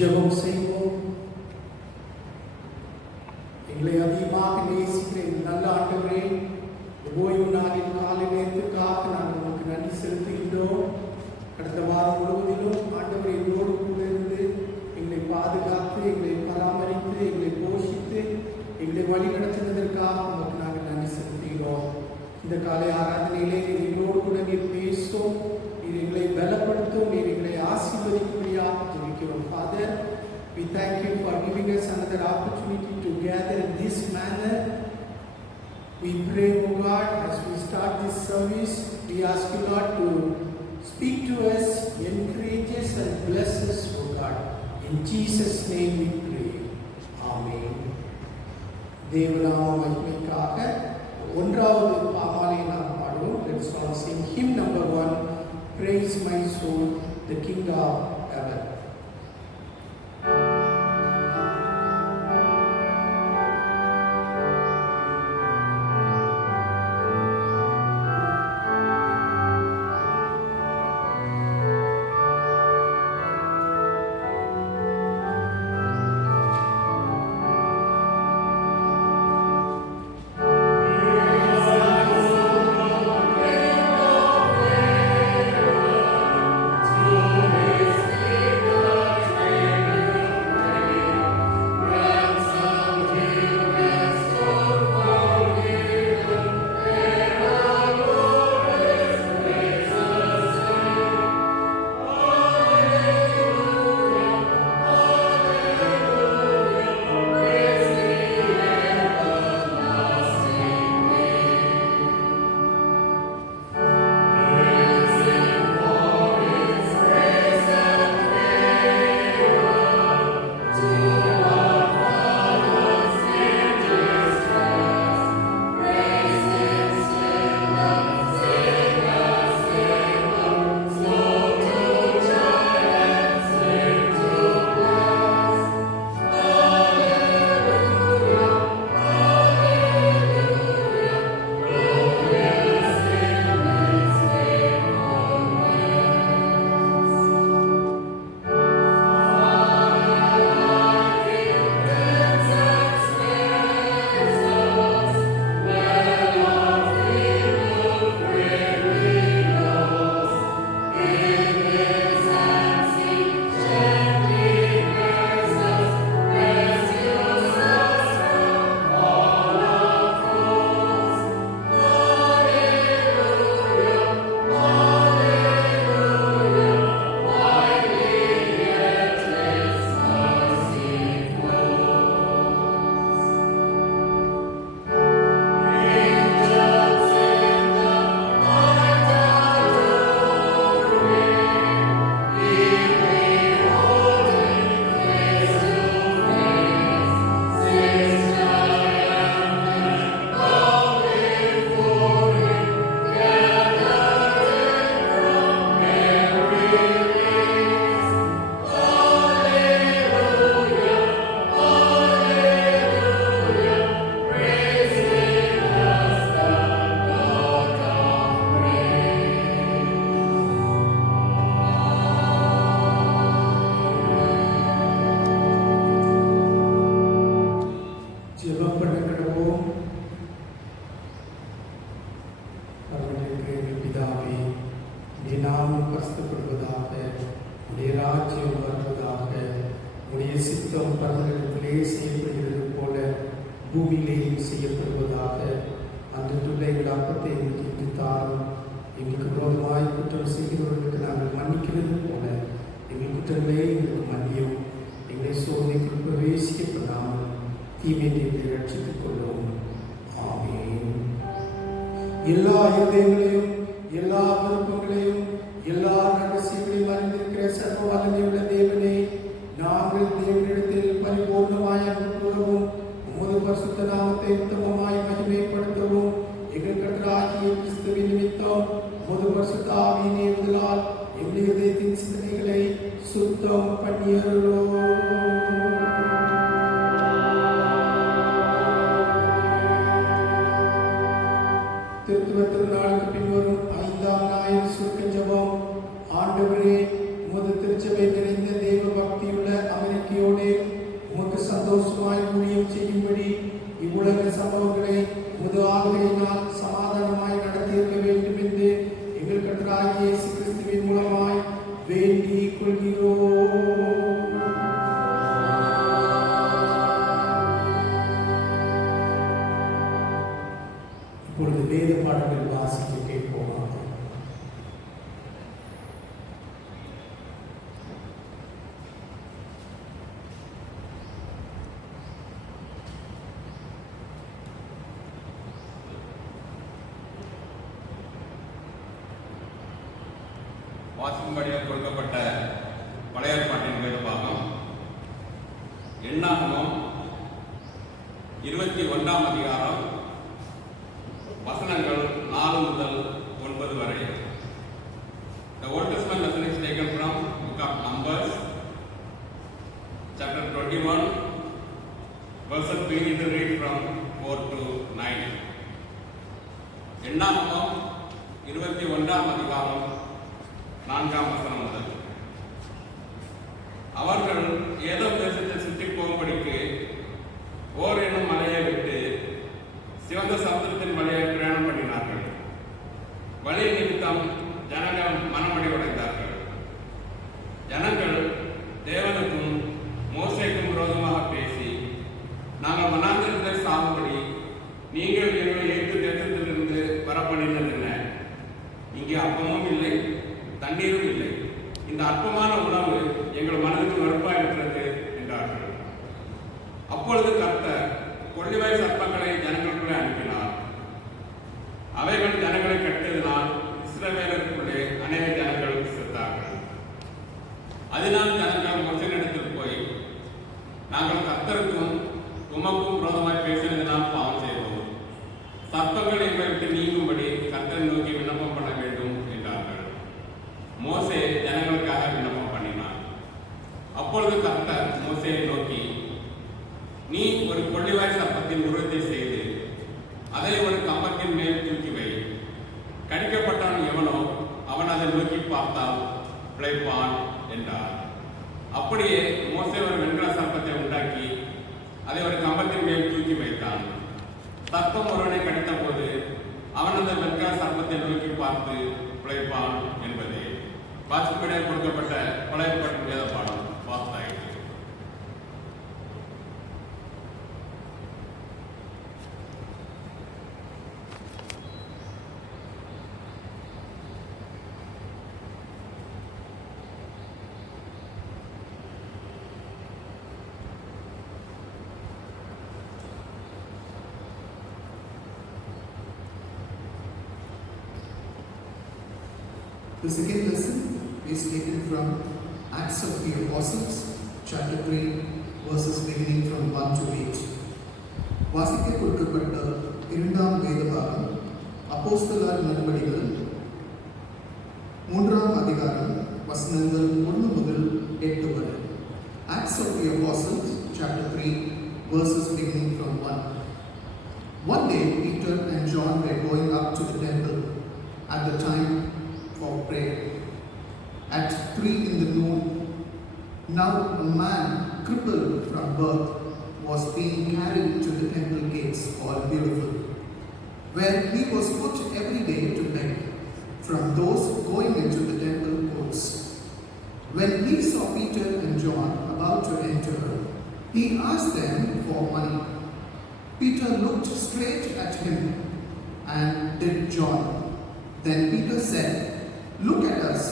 ஜெபம் செய்வோம். எங்களை அதிகமாக நேசிக்கிற நல்ல ஆண்டவரே, ஓய்வு நாளின் காலை நேரத்துக்காக நாங்கள் உங்களுக்கு நன்றி செலுத்துகின்றோம். கடந்த வாரம் முழுவதிலும் ஆண்டவரை எங்களோடு கூட இருந்து எங்களை பாதுகாத்து, எங்களை பராமரித்து, எங்களை போஷித்து, எங்களை வழி நடத்தினதற்காக உங்களுக்கு நாங்கள் நன்றி செலுத்துகிறோம். இந்த காலை ஆராதனையிலே நீர் எங்களோடு கூட நீர் பேசும், நீர் எங்களை பலப்படுத்தும், நீர் எங்களை ஆசீர்வதிக்கும்படியாக ஜெபிக்கிறோம். Father, we thank you for giving us another opportunity to gather in this manner. We pray, O God, as we start this service, we ask you, Lord, to speak to us, encourage us and bless us, O God. In Jesus' name we pray. Amen. தேவநாம மகிமைக்காக ஒன்றாவது பாமாலை நாம் பாடுவோம். Let's all sing hymn number 1, Praise my soul, the King of heaven. எல்லா இதயங்களையும், எல்லா விருப்பங்களையும், எல்லா ரகசியங்களையும் அறிந்திருக்கிற சர்வ வல்லமையுள்ள தேவனே, நாங்கள் தேவனிடத்தில் பரிபூர்ணமாய் அன்பு கூறவும், உமது பரிசுத்த நாமத்தை உத்தமமாய் மகிமைப்படுத்தவும், எங்கள் கர்த்தராகிய கிறிஸ்துவின் நிமித்தம் உமது பரிசுத்த ஆவியின் ஏவுதலால் எங்கள் இதயத்தின் சிந்தனைகளை சுத்தம் பண்ணியருளோம். திருநாளுக்கு பின்வரும் 5ஆம் ஞாயிறு சுருக்க ஜெபம். ஆண்டவரே, உமது திருச்சபை நிறைந்த தெய்வ பக்தியுள்ள அமெரிக்க இரட்சகராகிய இயேசு கிறிஸ்துவின் மூலமாய் வேண்டிக் கொள்கிறோம். இப்பொழுது வேத பாடங்கள் வாசிக்க கேட்போமாக. வாசிக்கும்படியாக கொடுக்கப்பட்ட பழைய ஏற்பாட்டின் வேத பாகம் எண்ணாகமம் 21ஆம் அதிகாரம் வசனங்கள் 4 முதல் 9 வரை. The Old Testament lesson is taken from Book of Numbers, chapter 21, verses we need to read from 4 to 9. எண்ணாகமம் 21ஆம் அதிகாரம் 4ஆம் வசனம் முதல். அவர்கள் ஏதோம் தேசத்தை சுற்றி போகும்படிக்கு ஓர் என்னும் மலையை விட்டு சிவந்த சமுத்திரத்தின் வழியை பிரயாணம் பண்ணினார்கள். வழி நிமித்தம் ஜனங்கள் மனமடிவடைந்தார்கள். ஜனங்கள் தேவனுக்கும் மோசேக்கும் விரோதமாக பேசி, நாங்கள் வனாந்திரத்தை சாகும்படி நீங்கள் எங்களை எகிப்து தேசத்திலிருந்து வரப்பண்ணினது என்ன? இங்கே அப்பமும் இல்லை, தண்ணீரும் இல்லை. இந்த அற்பமான உணவு எங்கள் மனதுக்கு வெறுப்பாக இருக்கிறது என்றார்கள். அப்பொழுது கர்த்தர் கொள்ளிவாய் சர்ப்பங்களை ஜனங்களுக்குள்ளே அனுப்பினார். அவைகள் ஜனங்களை கட்டியதினால் இஸ்ரவேலருக்குள்ளே அநேக ஜனங்கள் செத்தார்கள். அதனால் ஜனங்கள் மோசேயினிடத்தில் போய், நாங்கள் கர்த்தருக்கும் உமக்கும் விரோதமாய் பேசினதினால் பாவம் செய்தோம். சர்ப்பங்கள் எங்களை விட்டு நீங்கும்படி கர்த்தரை நோக்கி விண்ணப்பம் பண்ண வேண்டும் என்றார்கள். மோசே ஜனங்களுக்காக விண்ணப்பம் பண்ணினார். அப்பொழுது கர்த்தர் மோசேயை நோக்கி, நீ ஒரு கொள்ளிவாய் சர்ப்பத்தின் உருவத்தை செய்து அதை ஒரு கம்பத்தின் மேல் தூக்கி வை. கடிக்கப்பட்டவன் எவனோ அவன் அதை நோக்கி பார்த்தால் பிழைப்பான் என்றார். அப்படியே மோசே ஒரு வெண்கல சர்ப்பத்தை உண்டாக்கி அதை ஒரு கம்பத்தின் மேல் தூக்கி வைத்தான். சர்ப்பம் ஒருவனை கடித்த போது அவன் அந்த வெண்கல சர்ப்பத்தை நோக்கி பார்த்து பிழைப்பான் என்பதே. வாசிப்படியாக கொடுக்கப்பட்ட பழைய ஏற்பாட்டு வேத பாடம் வாசித்தாயிற்று. The second lesson is taken from Acts of the Apostles, chapter 3, verses beginning from 1 to 8. வாசிக்க கொடுக்கப்பட்ட இரண்டாம் வேத பாகம் அப்போஸ்தலர் நடபடிகள் 3ஆம் அதிகாரம் வசனங்கள் 1 முதல் 8 வரை. Acts of the Apostles, chapter 3, verses beginning from 1. One day, Peter and John were going up to the temple at the time for prayer. At 3 in the noon, now a man crippled from birth was being carried to the temple gates called Beautiful, where he was put every day to beg from those going into the temple courts. When he saw Peter and John about to enter, he asked them for money. Peter looked straight at him, and did John. Then Peter said, "Look at us."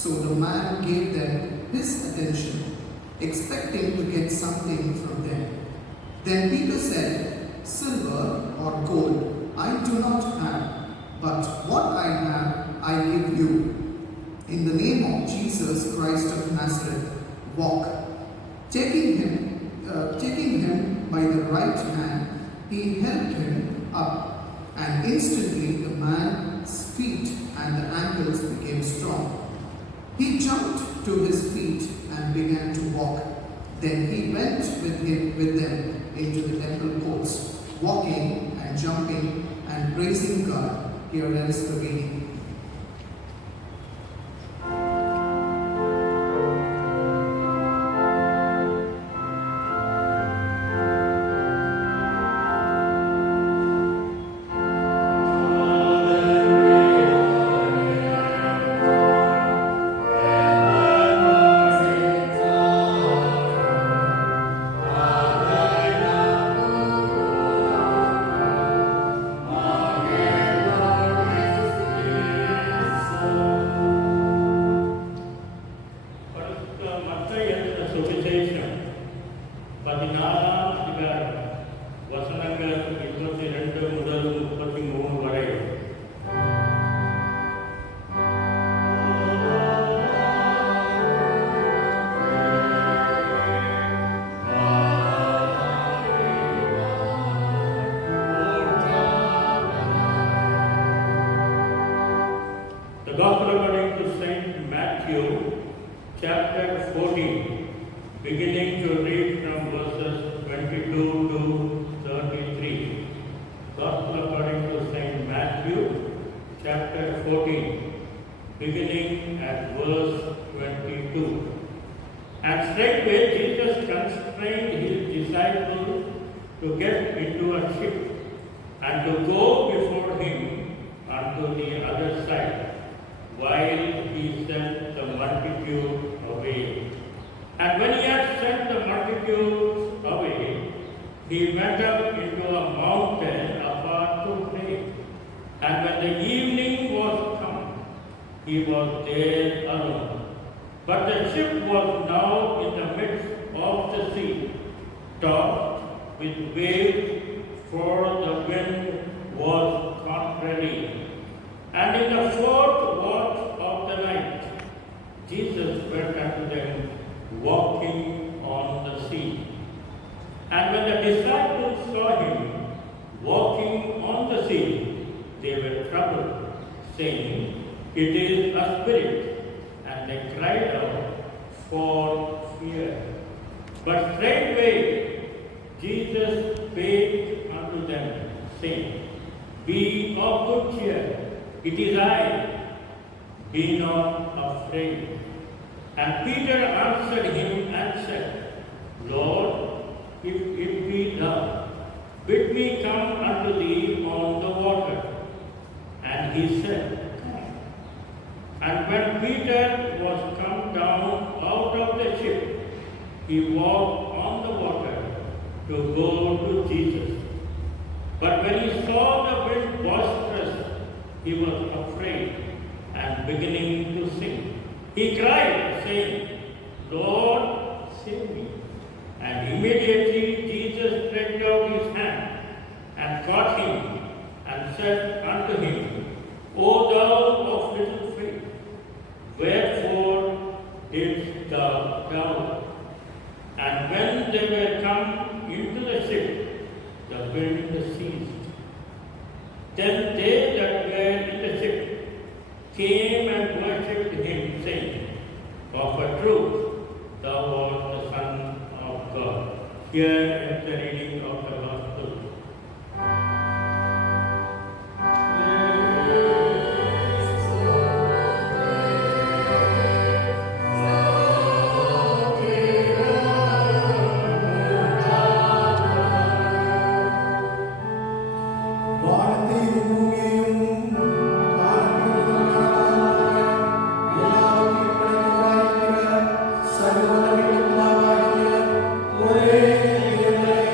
So the man gave them his attention, expecting to get something from them. Then Peter said, "Silver or gold I do not have, but what I have I give you. In the name of Jesus Christ of Nazareth, walk." Taking him by the right hand, he helped him up, and instantly the man's feet and the ankles became strong. He jumped to his feet and began to walk. Then he went with them into the temple courts, walking and jumping and praising God. Here ends the reading. Matthew chapter 14, beginning to read from verses 22 to 33. Gospel according to Saint Matthew chapter 14, beginning at verse 22. And straightway Jesus constrained his disciples to get into a ship and to go before him unto the other side, while he sent the multitude away. And when he had sent the multitudes away, he went up into a mountain apart to pray. And when the evening was come, he was there alone. But the ship was now in the midst of the sea, tossed with waves, for the wind was contrary. And in the fourth watch of the night, Jesus went unto them, walking on the sea. And when the disciples saw him walking on the sea, they were troubled, saying, It is a spirit. And they cried out for fear. But straightway Jesus spake unto them, saying, Be of good cheer, it is I, be not afraid. And Peter answered him and said, Lord, if it be thou, bid me come unto thee on the water. And he said, Come. And when Peter was come down out of the ship, he walked on the water to go to Jesus. But when he saw the wind boisterous, he was afraid, and beginning to sink, he cried, saying, Lord, save me. And immediately Jesus stretched out his hand and caught him, and said unto him, O thou of little faith, wherefore didst thou doubt? And when they were come into the ship, the wind ceased. Then they that were in the ship came and worshipped him, saying, Of a truth, thou art the Son of God. Here is the reading of the Gospel. வானத்தையும் பூமியையும் எல்லாவற்றையும் படைத்தவராயிருக்கிற சர்வ வல்லமையுள்ள பிதாவாகிய ஒரே தேவனை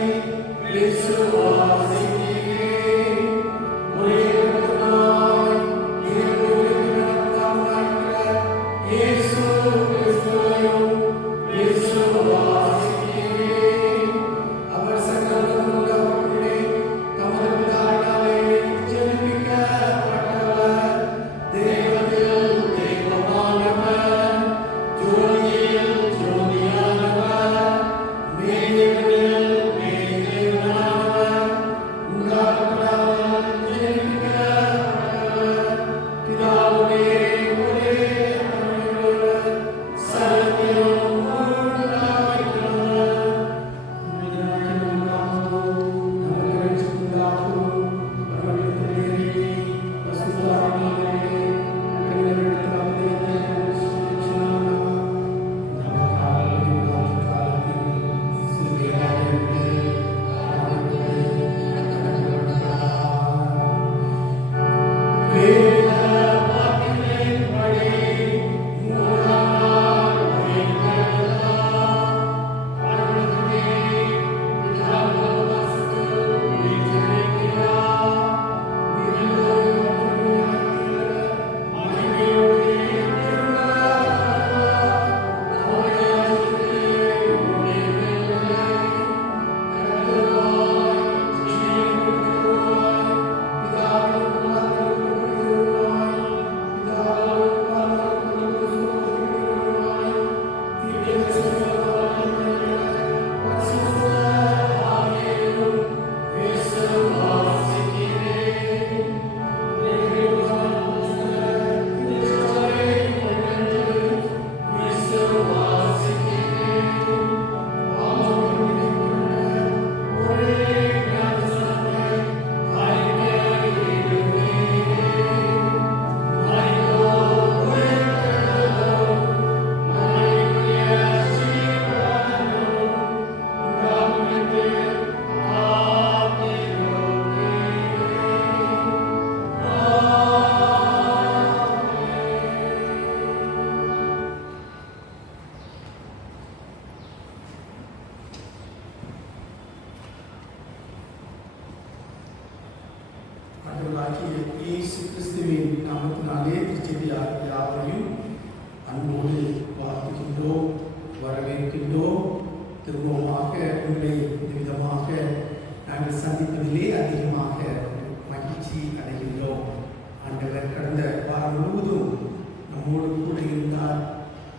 எங்களோடு கூட இருந்தார்,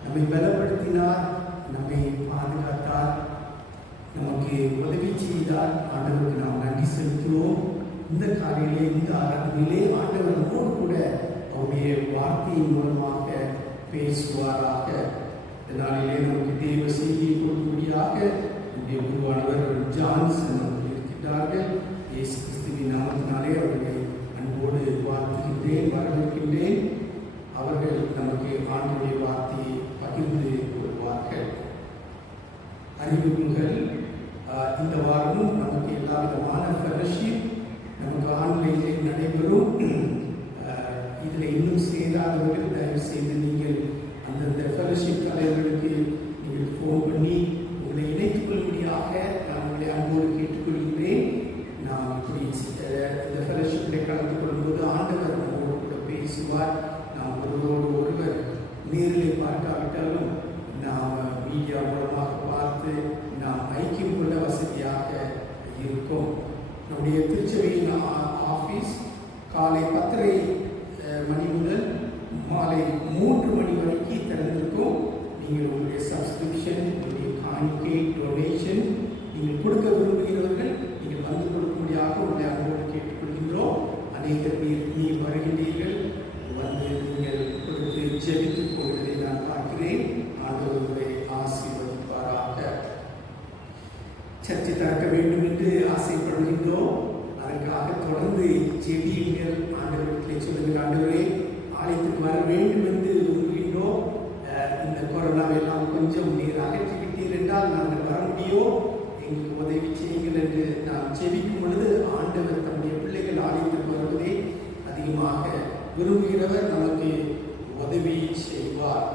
நம்மை பலப்படுத்தினார், நம்மை பாதுகாத்தார், நமக்கு உதவி செய்தார். ஆண்டவருக்கு நாம் நன்றி செலுத்துவோம். இந்த காலையிலே இந்த ஆராதனையிலே ஆண்டவர் நம்மோடு கூட அவருடைய வார்த்தையின் மூலமாக பேசுவாராக. இந்த நாளிலே நமக்கு தேவ செய்தியை கொடுக்கும்படியாக நம்முடைய குருவானவர் ஜான்சன் அவர்கள் இருக்கின்றார்கள். இயேசு கிறிஸ்துவின் நாமத்தினாலே அவர்களை அன்போடு வாழ்த்துகின்றேன், வரவேற்கின்றேன். அவர்கள் நமக்கு ஆண்டவருடைய வார்த்தையை பகிர்ந்து கொள்வார்கள். அறிவிப்புகள் இந்த வாரமும் நமக்கு எல்லா விதமான ஃபெலோஷிப் நமக்கு ஆன்லைனில் நடைபெறும். இதில் இன்னும் சேராதவர்கள் தயவு செய்து நீங்கள் அந்தந்த ஃபெலோஷிப் தலைவர்களுக்கு நீங்கள் ஃபோன் பண்ணி உங்களை இணைத்துக் கொள்ளும்படியாக நான் உங்களை அன்போடு கேட்டுக்கொள்கிறேன். நாம் இப்படி இந்த ஃபெலோஷிப்பில் கலந்து கொள்ளும்போது ஆண்டவர் நம்மோடு கூட பேசுவார். நாம் ஒருவரோடு ஒருவர் நேரில் பார்க்காவிட்டாலும் நாம் மீடியா மூலமாக பார்த்து நாம் ஐக்கியம் கொள்ள வசதியாக இருக்கும். நம்முடைய திருச்சபையின் ஆஃபீஸ் காலை 10:30 மணி முதல் மாலை 3 மணி வரைக்கும் திறந்திருக்கும். நீங்கள் உங்களுடைய சப்ஸ்கிரிப்ஷன், உங்களுடைய காணிக்கை, டொனேஷன் நீங்கள் கொடுக்க விரும்புகிறவர்கள் நீங்கள் வந்து கொடுக்கும்படியாக உங்களை அன்போடு கேட்டுக்கொள்கின்றோம். அநேகர் நீ வருகின்றீர்கள், வந்து நீங்கள் கொடுத்து ஜெபித்து போகிறதை நான் பார்க்கிறேன். ஆண்டவர்களை ஆசீர்வதிப்பாராக. சர்ச்சை திறக்க வேண்டும் என்று ஆசைப்படுகின்றோம். அதற்காக தொடர்ந்து ஜெபியுங்கள். ஆண்டவர்களை சொல்லுங்கள், ஆண்டவரே ஆலயத்துக்கு வர வேண்டும் என்று விரும்புகின்றோம். இந்த கொரோனாவெல்லாம் கொஞ்சம் நீர் அகற்றிவிட்டீர் என்றால் நாங்கள் வர முடியும், எங்களுக்கு உதவி செய்யுங்கள் என்று நாம் ஜெபிக்கும் பொழுது ஆண்டவர் தம்முடைய பிள்ளைகள் ஆலயத்துக்கு வருவதை அதிகமாக விரும்புகிறவர், நமக்கு உதவி செய்வார்.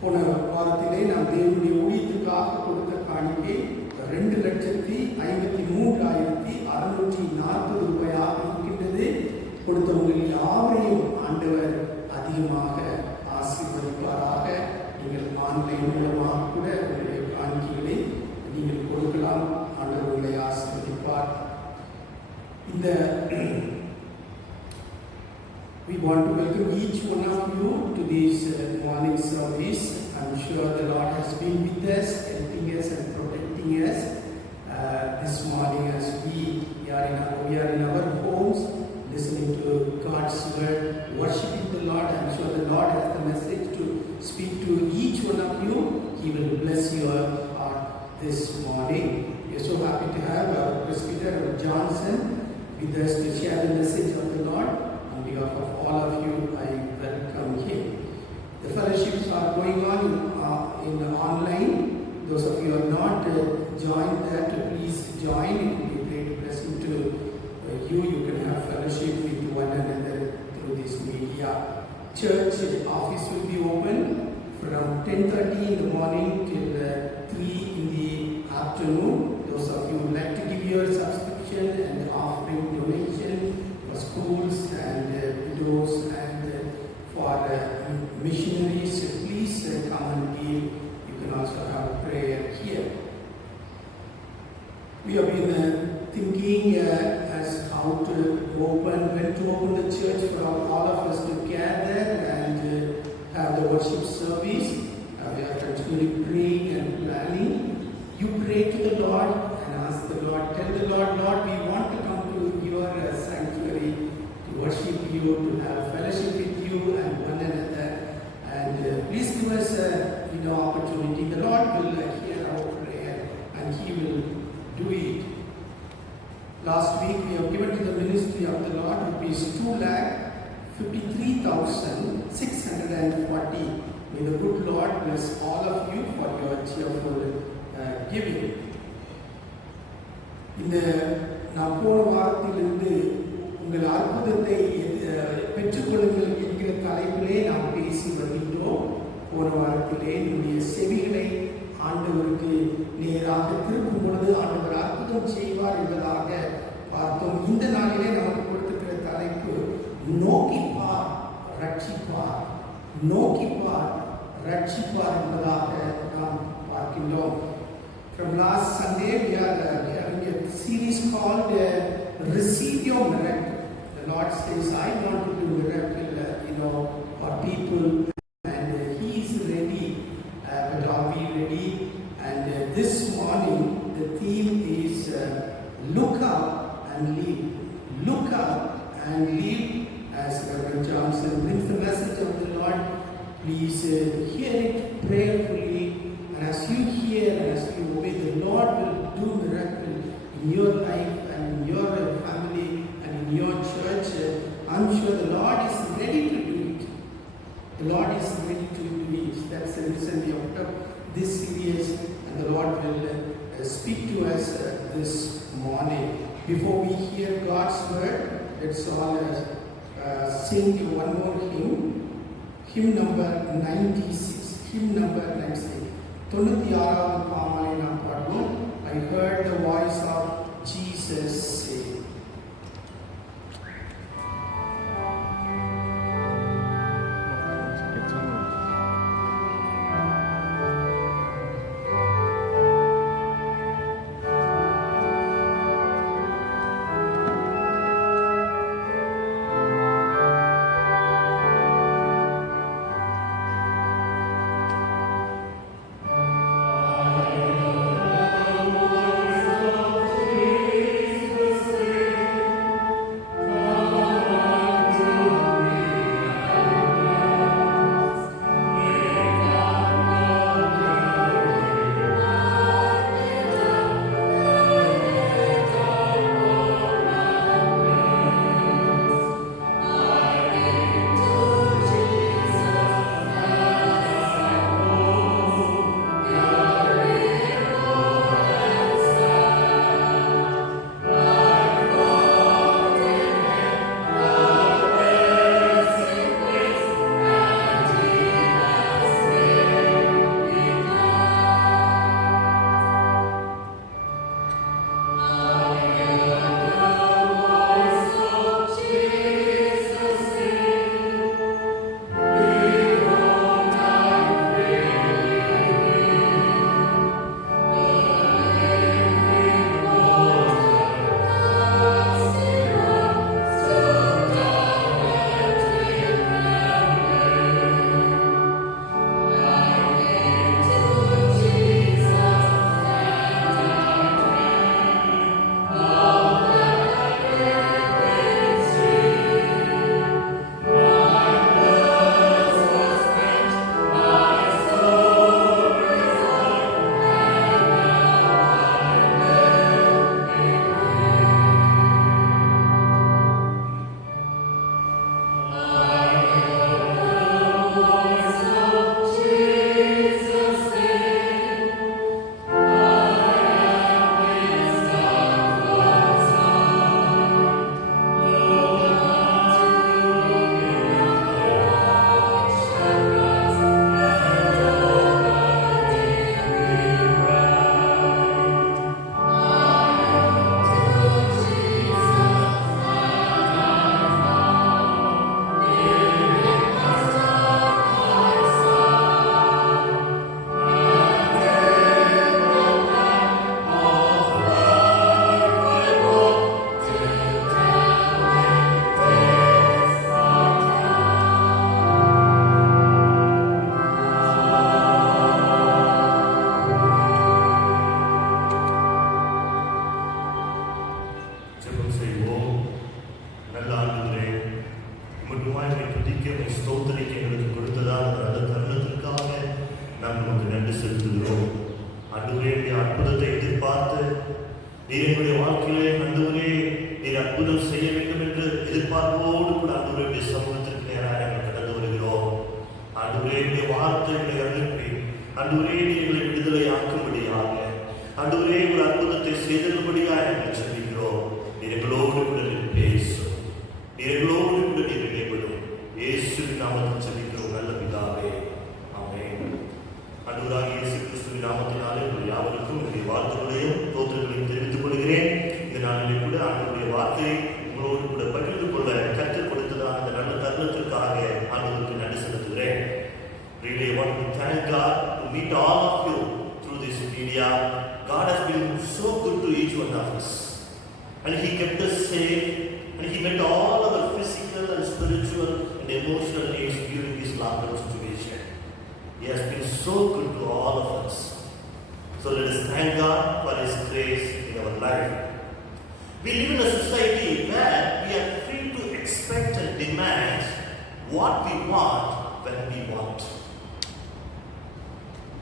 போன வாரத்திலே நாம் தேவனுடைய ஊழியத்துக்காக கொடுத்த காணிக்கை 2,53,640 ரூபாயாக இருக்கின்றது. கொடுத்தவர்கள் யாவரையும் ஆண்டவர் அதிகமாக ஆசீர்வதிப்பாராக. நீங்கள் ஆன்லைன் மூலமாக கூட உங்களுடைய காணிக்கைகளை நீங்கள் கொடுக்கலாம். ஆண்டவர் உங்களை ஆசீர்வதிப்பார். இந்த We want to welcome each one of you to this morning service. I'm sure the Lord has been with us, helping us and protecting us this morning as we are in our homes, listening to God's word, worshiping the Lord. I'm sure the Lord has the message to speak to each one of you. He will bless your heart this morning. We are so happy to have our Presbyter Johnson with us to share the message of the Lord. On behalf of all of you, I welcome him. The fellowships are going on in online. Those of you who are not joined that, please join. It will be a great blessing to you. You can have fellowship with one another through this media. Church office will be open from 10:30 in the morning till 3 in the afternoon. Those of you who would like to give your subscription and offering donation for schools and widows and for missionaries, please come and give. You can also have prayer here. We have been thinking as how to when to open the church for all of us to gather and have the worship service. We are continually praying and planning. You pray to the Lord and ask the Lord, tell the Lord, Lord, we want to come to your sanctuary to worship you, to have fellowship with you and one another. And please give us opportunity. The Lord will hear our prayer and He will do it. Last week we have given to the ministry of the Lord rupees 2,53,640. May the good Lord bless all of you for your cheerful giving. இந்த நான் போன வாரத்திலிருந்து உங்கள் அற்புதத்தை பெற்றுக்கொள்ளுங்கள் என்கிற தலைப்பிலே நாம் பேசி வருகின்றோம். போன வாரத்திலே நம்முடைய செவிகளை ஆண்டவருக்கு நேராக திருப்பும் பொழுது ஆண்டவர் அற்புதம் செய்வார் என்பதாக பார்த்தோம். இந்த நாளிலே நமக்கு கொடுத்திருக்கிற தலைப்பு நோக்கிப்பார் ரட்சிப்பார், நோக்கிப்பார் ரட்சிப்பார் என்பதாக நாம் பார்க்கின்றோம். From last Sunday we are having a series called Receive Your Miracle. The Lord says, I want to do miracle for people Lord is ready to release. That's the reason we have kept this series, and the Lord will speak to us this morning. Before we hear God's word, let's all sing one more hymn. Hymn number 96. Hymn number 96. 96வது பாமாலை நாம் பாடுவோம். I heard the voice of Jesus say.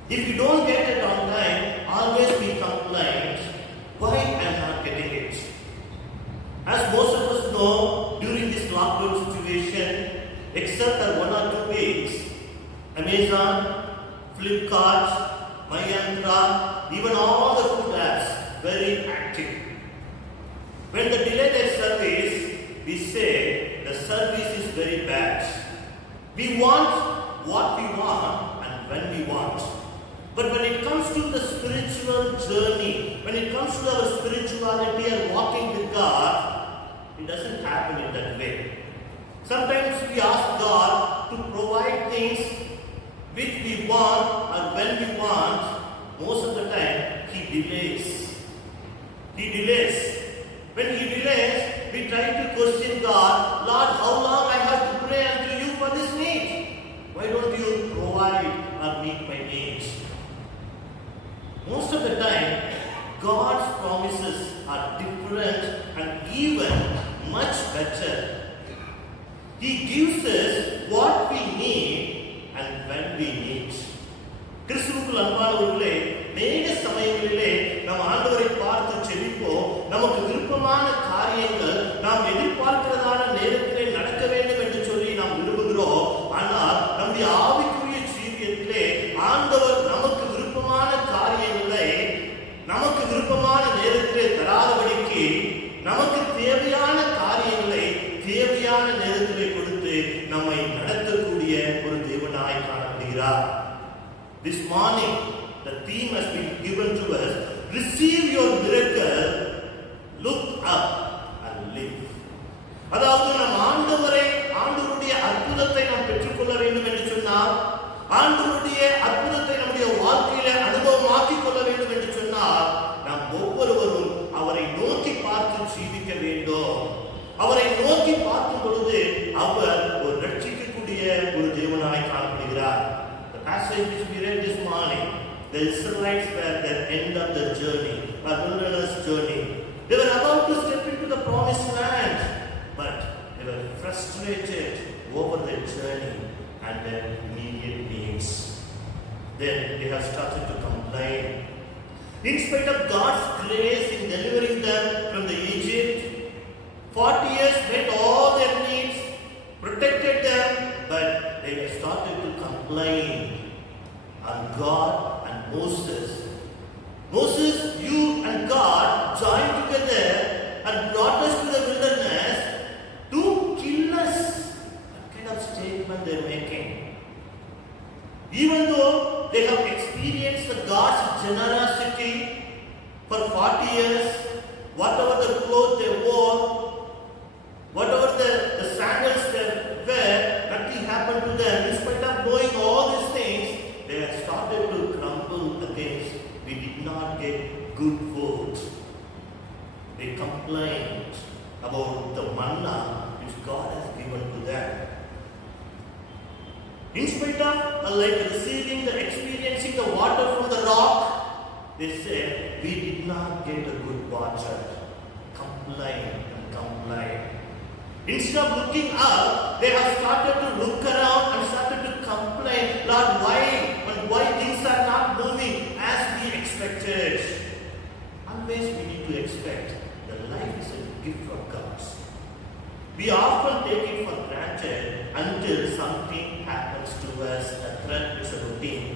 If you don't get it on time, always be complained, why am I not getting it? As most of us know, during this lockdown situation, except for 1 or 2 weeks, Amazon, Flipkart, Myntra, even all the food apps, very active. When they delay their service, we say the service is very bad. We want what we want and when we want. But when it comes to the spiritual journey, when it comes to our spirituality and walking with God, it doesn't happen in that way. Sometimes we ask God to provide things which we want and when we want. Most of the time, He delays. He delays. When He delays, we try to question God, Lord, how long I have to pray unto you for this need? Why don't you provide or meet my needs? Most of the time, God's promises are different and even much better. He gives us what we need and when we need. கிறிஸ்துவுக்குள் அன்பானவர்களே, அநேக சமயங்களிலே நாம் ஆண்டவரை பார்த்து செபிப்போம். நமக்கு விருப்பமான காரியங்கள் நாம் எதிர்பார்க்கிறதான நேரத்திலே நடக்க வேண்டும் என்று சொல்லி நாம் விரும்புகிறோம். ஆனால் நம்முடைய ஆவிக்குரிய ஜீவியத்திலே ஆண்டவர் நமக்கு விருப்பமான காரியங்களை நமக்கு விருப்பமான நேரத்திலே தராதபடிக்கு நமக்கு தேவையான காரியங்களை தேவையான நேரத்திலே கொடுத்து நம்மை நடத்தக்கூடிய ஒரு தேவனாய் காணப்படுகிறார். This morning, the theme has been given to us. Receive your miracle, look up and live. அதாவது நம் ஆண்டவருடைய அற்புதத்தை நாம் பெற்றுக்கொள்ள வேண்டும் என்று சொன்னால், ஆண்டவருடைய அற்புதத்தை நம்முடைய வாழ்க்கையில அனுபவமாக்கிக் கொள்ள வேண்டும் என்று சொன்னால், நாம் ஒவ்வொருவரும் அவரை நோக்கி பார்த்து ஜீவிக்க வேண்டும். அவரை நோக்கி பார்க்கும் பொழுது அவர் ஒரு ரட்சிக்கக்கூடிய ஒரு தேவனாய் காணப்படுகிறார். Passage which we read this morning, the Israelites were at the end of the journey, a wilderness journey. They were about to step into the promised land, but they were frustrated over their journey and their immediate needs. Then they have started to complain. In spite of God's grace in delivering them from the Egypt, 40 years met all their needs, protected them, but they started to complain. And God and Moses, you and God joined together and brought us to the wilderness to kill us. What kind of statement they're making? Even though they have experienced the God's generosity for 40 years, whatever the clothes they wore, whatever the sandals they wear, nothing happened to them. In spite of knowing all these things, they have started to grumble against, we did not get good food. They complained about the manna which God has given to them. In spite of receiving experiencing the water from the rock, they said, we did not get a good water. Complain and complain. Instead of looking up, they have started to look around and started to complain, Lord, why things are not moving as we expected? Always we need to expect that life is a gift from God. We often take it for granted until something happens to us. A threat is a routine.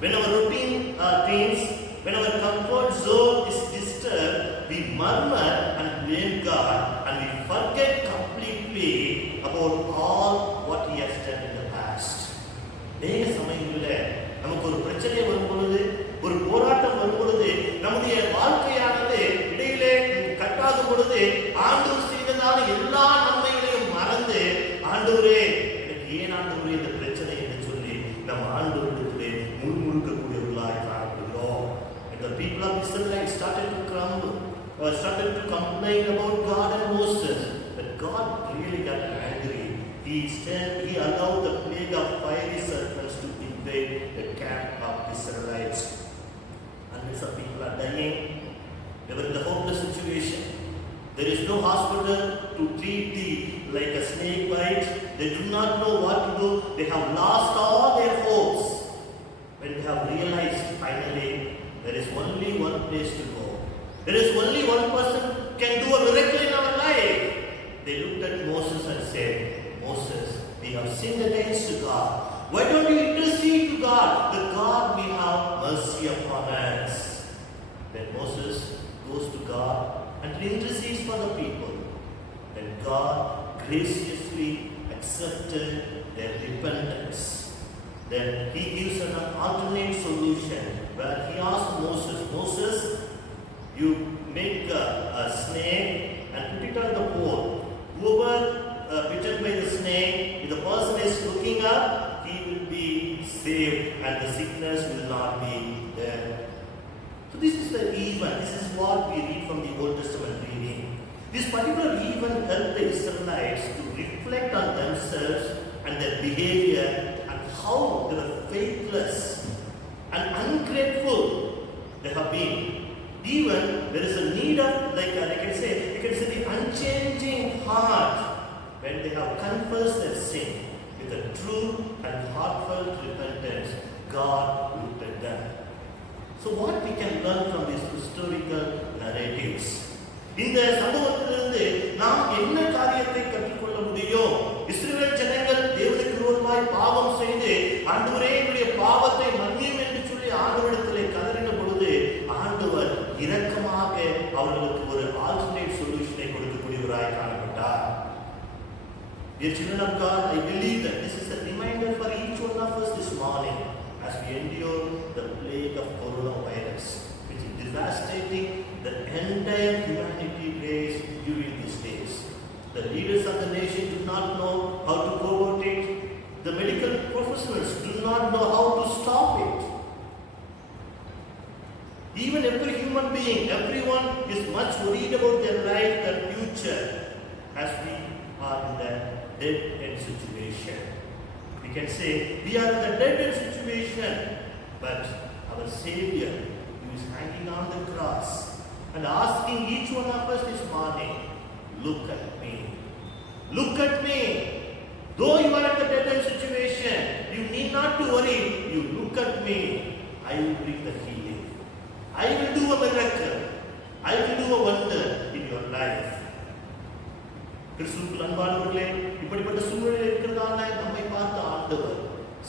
When our routine things, when our comfort zone is disturbed, we murmur and blame God and we forget completely about all what He has done in the past. அநேக சமயங்களில் நமக்கு ஒரு பிரச்சனை வரும் பொழுது, ஒரு போராட்டம் வரும் பொழுது, நம்முடைய வாழ்க்கையானது இடையிலே கட்டாகும் பொழுது, ஆண்டவர் செய்ததான எல்லா நன்மைகளையும் மறந்து, ஆண்டவரே எனக்கு ஏன் ஆண்டவரே இந்த பிரச்சனை என்று சொல்லி நம் ஆண்டவரிடத்திலே முழுமுழுக்கக்கூடியவர்களாய் காணப்படுகிறோம். And the people of Israel started to grumble, started to complain about God and Moses. But God really got angry. He allowed the plague of fiery serpents to invade the camp of Israelites. Hundreds of people are dying. They were in a hopeless situation. There is no hospital to treat like a snake bite. They do not know what to do. They have lost all their hopes. When they have realized finally there is only one place to go. There is only one person can do a miracle in our life. They looked at Moses and said, Moses, we have sinned against God. Why don't you intercede to God that God may have mercy upon us? Then Moses goes to God and intercedes for the people. Then God graciously accepted their repentance. Then he gives an alternate solution where he asks Moses, you make a snake and put it on the pole. Whoever bitten by the snake, if the person is looking up, he will be saved and the sickness will not be there. So this is the event. This is what we read from the Old Testament reading. This particular event helped the Israelites to reflect on themselves and their behavior and how they were faithless and ungrateful they have been. Even there is a need of, like I can say, the unchanging heart when they have confessed their sin with a true and heartfelt repentance. God looked at them. So what we can learn from these historical narratives? இந்த சம்பவத்திலிருந்து நாம் என்ன காரியத்தை கற்றுக்கொள்ள முடியும்? இஸ்ரவேல் ஜனங்கள் தேவனுக்கு விரோதமாய் பாவம் செய்து ஆண்டவரே எங்களுடைய பாவத்தை மன்னியும் என்று சொல்லி ஆண்டவரிடத்திலே கதறின பொழுது ஆண்டவர் இரக்கமாக அவர்களுக்கு ஒரு ஆல்டர்னேட் சொல்யூஷனை கொடுக்கக்கூடியவராய் காணப்பட்டார். Dear children of God, I believe that this is a reminder for each one of us this morning as we endure the plague of coronavirus, which is devastating the entire humanity race during these days. The leaders of the nation do not know how to go about it. The medical professionals do not know how to stop it. Even every human being, everyone is much worried about their life, their future, as we are in the dead-end situation. We can say we are in the dead-end situation, but our Savior, who is hanging on the cross and asking each one of us this morning, look at me. Look at me. Though you are in the dead-end situation, you need not to worry. You look at me. I will bring the healing. I will do a miracle. I will do a wonder in your life. கிறிஸ்துவுக்குள் அன்பானவர்களே, இப்படிப்பட்ட சூழ்நிலையில் இருக்கிறதான நம்மை பார்த்த ஆண்டவர்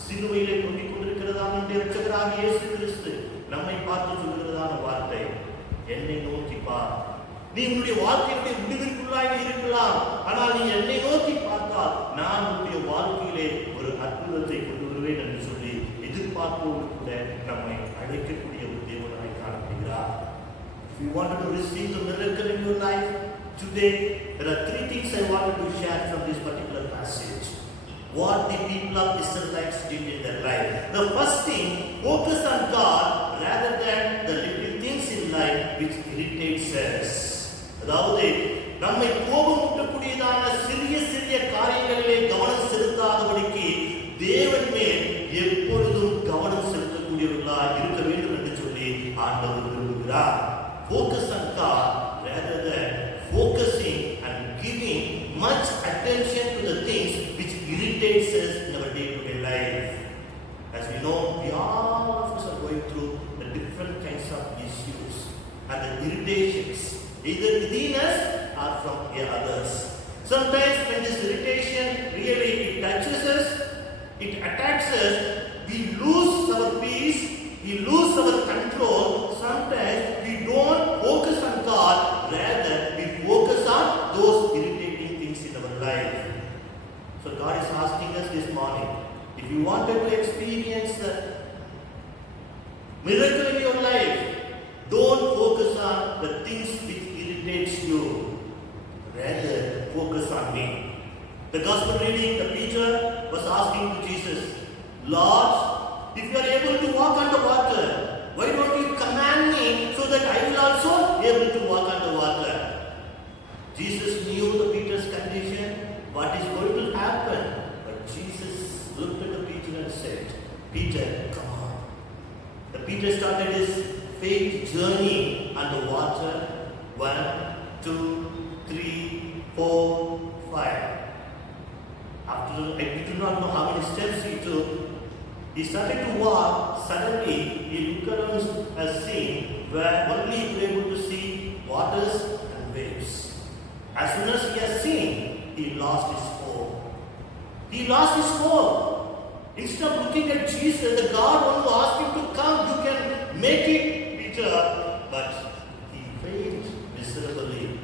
சிலுவையிலே தொங்கிக் கொண்டிருக்கிறதான இரட்சகராகிய இயேசு கிறிஸ்து நம்மை பார்த்து சொல்கிறதான வார்த்தை, என்னை நோக்கி பார். நீ உன்னுடைய வாழ்க்கையினுடைய முடிவிற்குள்ளாக இருக்கலாம், ஆனால் நீ என்னை நோக்கி பார்த்தால் நான் உன்னுடைய வாழ்க்கையிலே ஒரு அற்புதத்தை கொண்டு வருவேன் என்று சொல்லி எதிர்பார்ப்போடு கூட நம்மை அழைக்கக்கூடிய ஒரு தேவனாய் காணப்படுகிறார். If you wanted to receive the miracle in your life today, there are three things I wanted to share from this particular passage. What the people of Israelites did in their life. The first thing, focus on God rather than the little things in life which irritates us. அதாவது நம்மை கோபமூட்டக்கூடியதான சிறிய சிறிய காரியங்களிலே கவனம் செலுத்தாதபடிக்கு தேவன் மேல் எப்பொழுதும் கவனம் செலுத்தக்கூடியவர்களாக இருக்க வேண்டும் என்று சொல்லி ஆண்டவர் விரும்புகிறார். Focus on God rather than focusing and giving much attention to the things which irritates us in our day-to-day life. As we know, we all of us are going through the different kinds of issues and the irritations, either within us or from others. Sometimes when this irritation really touches us, it attacks us, we lose our peace, we lose our control. Sometimes we don't focus on God, rather we focus on those irritating things in our life. So God is asking us this morning, if you wanted to experience the miracle in your life, don't focus on the things which irritates you, rather focus on me. The gospel reading, the Peter was asking to Jesus, Lord, if you are able to walk on the water, why don't you command me so that I will also be able to walk on the water? Jesus knew the Peter's condition, what is going to happen. But Jesus looked at the Peter and said, Peter, come on. The Peter started his faith journey on the water. 1, 2, 3, 4, 5. After, I do not know how many steps he took. He started to walk. Suddenly, he looked around a scene where only he was able to see waters and waves. As soon as he has seen, he lost his hope. He lost his hope. Instead of looking at Jesus, the God wanted to ask him to come. You can make it, Peter. But he failed miserably.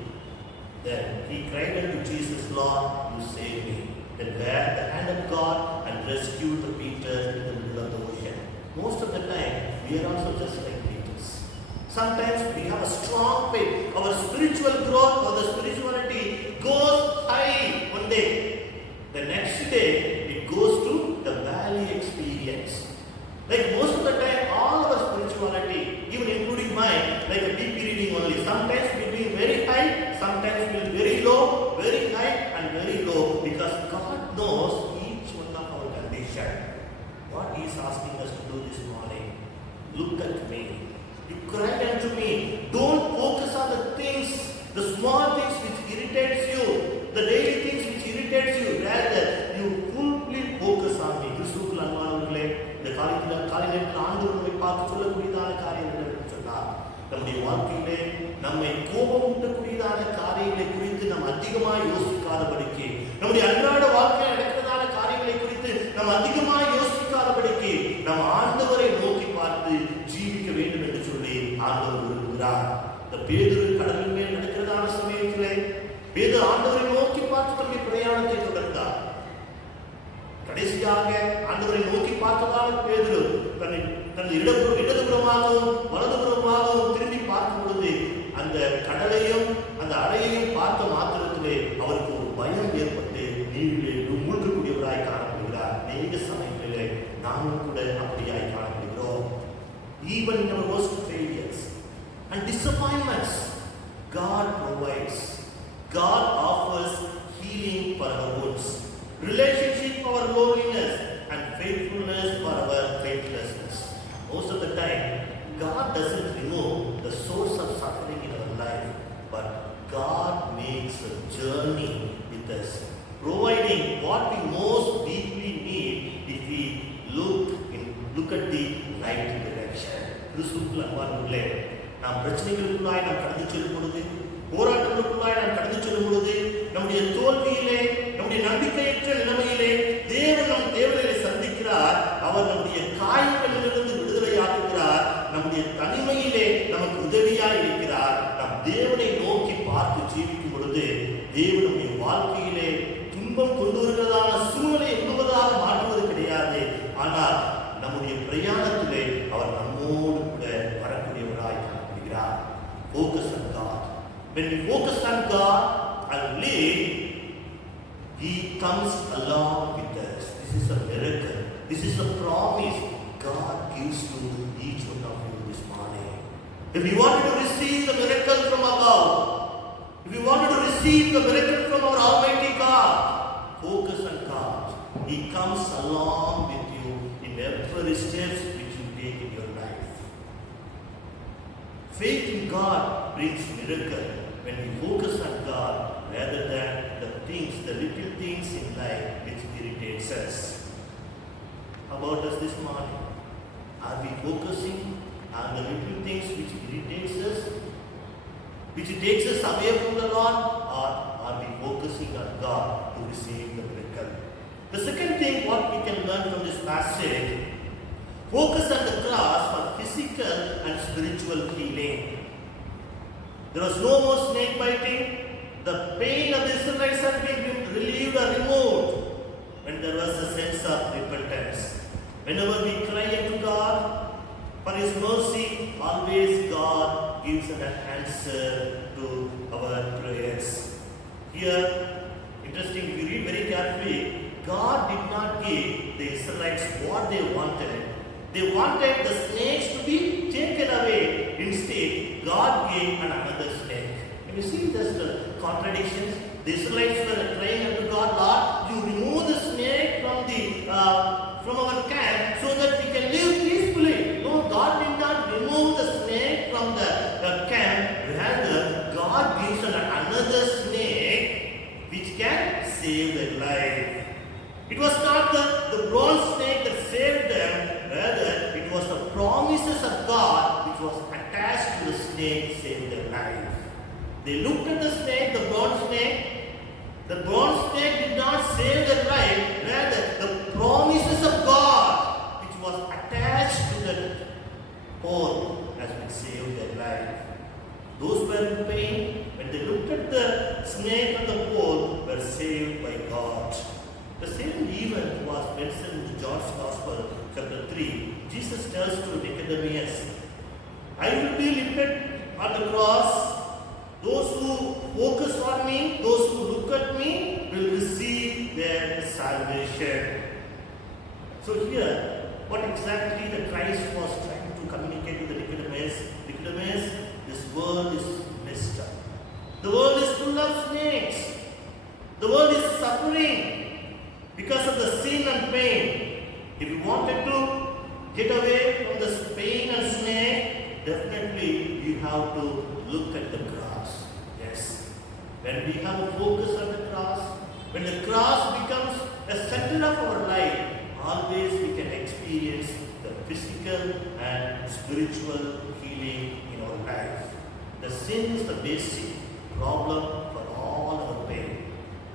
Then he cried unto Jesus, Lord, you save me. Then where the hand of God and rescued the Peter in the middle of the ocean. Most of the time, we are also just like Peters. Sometimes we have a strong faith. Our spiritual growth or the spirituality goes high one day. The next day, it goes to the valley experience. Like most of the time, all our spirituality, even including mine, like a deep reading only. Sometimes we'll be very high, sometimes we'll be very low, very high and very low. Because God knows each one of our condition. What He is asking us to do this morning. Look at me. You cry unto me. Don't focus on the things, the small things which irritates you, the daily things which irritates you. Rather, you fully focus on me. கிறிஸ்துவுக்குள் அன்பானவர்களே, இந்த காலையில் ஆண்டவர் நம்மை பார்த்து சொல்லக்கூடியதான காரியங்கள் சொன்னார். நம்முடைய வாழ்க்கையிலே நம்மை கோபமூட்டக்கூடியதான காரியங்களை குறித்து நாம் அதிகமாக யோசிக்காதபடிக்கு, நம்முடைய அன்றாட வாழ்க்கையில் நடக்கிறதான காரியங்களை குறித்து நாம் அதிகமாக யோசிக்காதபடிக்கு நாம் ஆண்டவரை நோக்கி பார்த்து ஜீவிக்க வேண்டும் என்று சொல்லி ஆண்டவர் விரும்புகிறார். இந்த பேதுரு கடலின் மேல் நடக்கிறதான சமயத்திலே பேதுரு ஆண்டவரை நோக்கி பார்த்து தன்னுடைய பிரயாணத்தை தொடர்ந்தார். கடைசியாக ஆண்டவரை நோக்கி பார்த்ததால் பேதுரு தன் இடதுபுறமாகவும் வலதுபுறமாகவும் திரும்பி பார்க்கும் பொழுது அந்த கடலையும் அந்த அலையையும் பார்த்த மாத்திரத்திலே அவருக்கு ஒரு பயம் ஏற்பட்டு நீரிலே மூழ்கக்கூடியவராய் காணப்படுகிறார். அநேக சமயங்களிலே நாமும் கூட அப்படியாய் காணப்படுகிறோம். Even in our worst failures and disappointments, God provides. God offers healing for our wounds, relationship for our loneliness, and faithfulness for our faithlessness. Most of the time, God doesn't remove the source of suffering in our life, but God makes a journey with us, providing what we most deeply need if we look at the right direction. கிறிஸ்துவுக்குள் அன்பானவர்களே, நாம் பிரச்சனைகளுக்குள்ளாய் நாம் கடந்து செல்லும் பொழுது, போராட்டங்களுக்குள்ளாய் நாம் கடந்து செல்லும் பொழுது, நம்முடைய தோல்வியிலே, நம்முடைய நம்பிக்கையற்ற நிலைமையிலே தேவன் நம் தேவனை சந்திக்கிறார். அவர் நம்முடைய காயங்களிலிருந்து விடுதலையாக்குகிறார். நம்முடைய தனிமையிலே நமக்கு உதவியாய் இருக்கிறார். நாம் தேவனை நோக்கி பார்த்து ஜீவிக்கும் பொழுது தேவன் நம்முடைய வாழ்க்கையிலே துன்பம் கொண்டு வருகிறதான சூழ்நிலை முழுவதாக மாற்றுவது கிடையாது. ஆனால் நம்முடைய பிரயாணத்திலே அவர் நம்மோடு கூட வரக்கூடியவராய் காணப்படுகிறார். Focus on God. When we focus on God and live, He comes along with us. This is a miracle. This is a promise God gives to each one of you this morning. If you wanted to receive the miracle from above, if you wanted to receive the miracle from our Almighty God, focus on God. He comes along with you in every step which you take in your life. Faith in God brings miracle when we focus on God rather than the things, the little things in life which irritates us. How about us this morning? Are we focusing on the little things which irritates us, which takes us away from the Lord, or are we focusing on God to receive the miracle? The second thing what we can learn from this passage, focus on the cross for physical and spiritual healing. There was no more snake biting. The pain of the Israelites had been relieved or removed when there was a sense of repentance. Whenever we cry unto God for His mercy, always God gives an answer to our prayers. Here, interesting, if you read very carefully, God did not give the Israelites what they wanted. They wanted the snakes to be taken away. Instead, God gave another snake. Can you see this contradictions? The Israelites were crying unto God, Lord, you remove the snake from our camp so that we can live peacefully. No, God did not remove the snake from the camp. Rather, God gives another snake which can save their life. It was not the bronze snake that saved them. Rather, it was the promises of God which was attached to the snake saved their life. They looked at the snake, the bronze snake. The bronze snake did not save their life. Rather, the promises of God Paul has been saved their life. Those who were in pain, when they looked at the snake on the pole, were saved by God. The same event was mentioned in John's Gospel, chapter 3. Jesus tells to Nicodemus, I will be lifted on the cross. Those who focus on me, those who look at me, will receive their salvation. So here, what exactly the Christ was trying to communicate to the Nicodemus? Nicodemus, this world is messed up. The world is full of snakes. The world is suffering because of the sin and pain. If you wanted to get away from this pain and snake, definitely you have to look at the cross. Yes. When we have a focus on the cross, when the cross becomes a center of our life, always we can experience the physical and spiritual healing in our life. The sin is the basic problem for all our pain.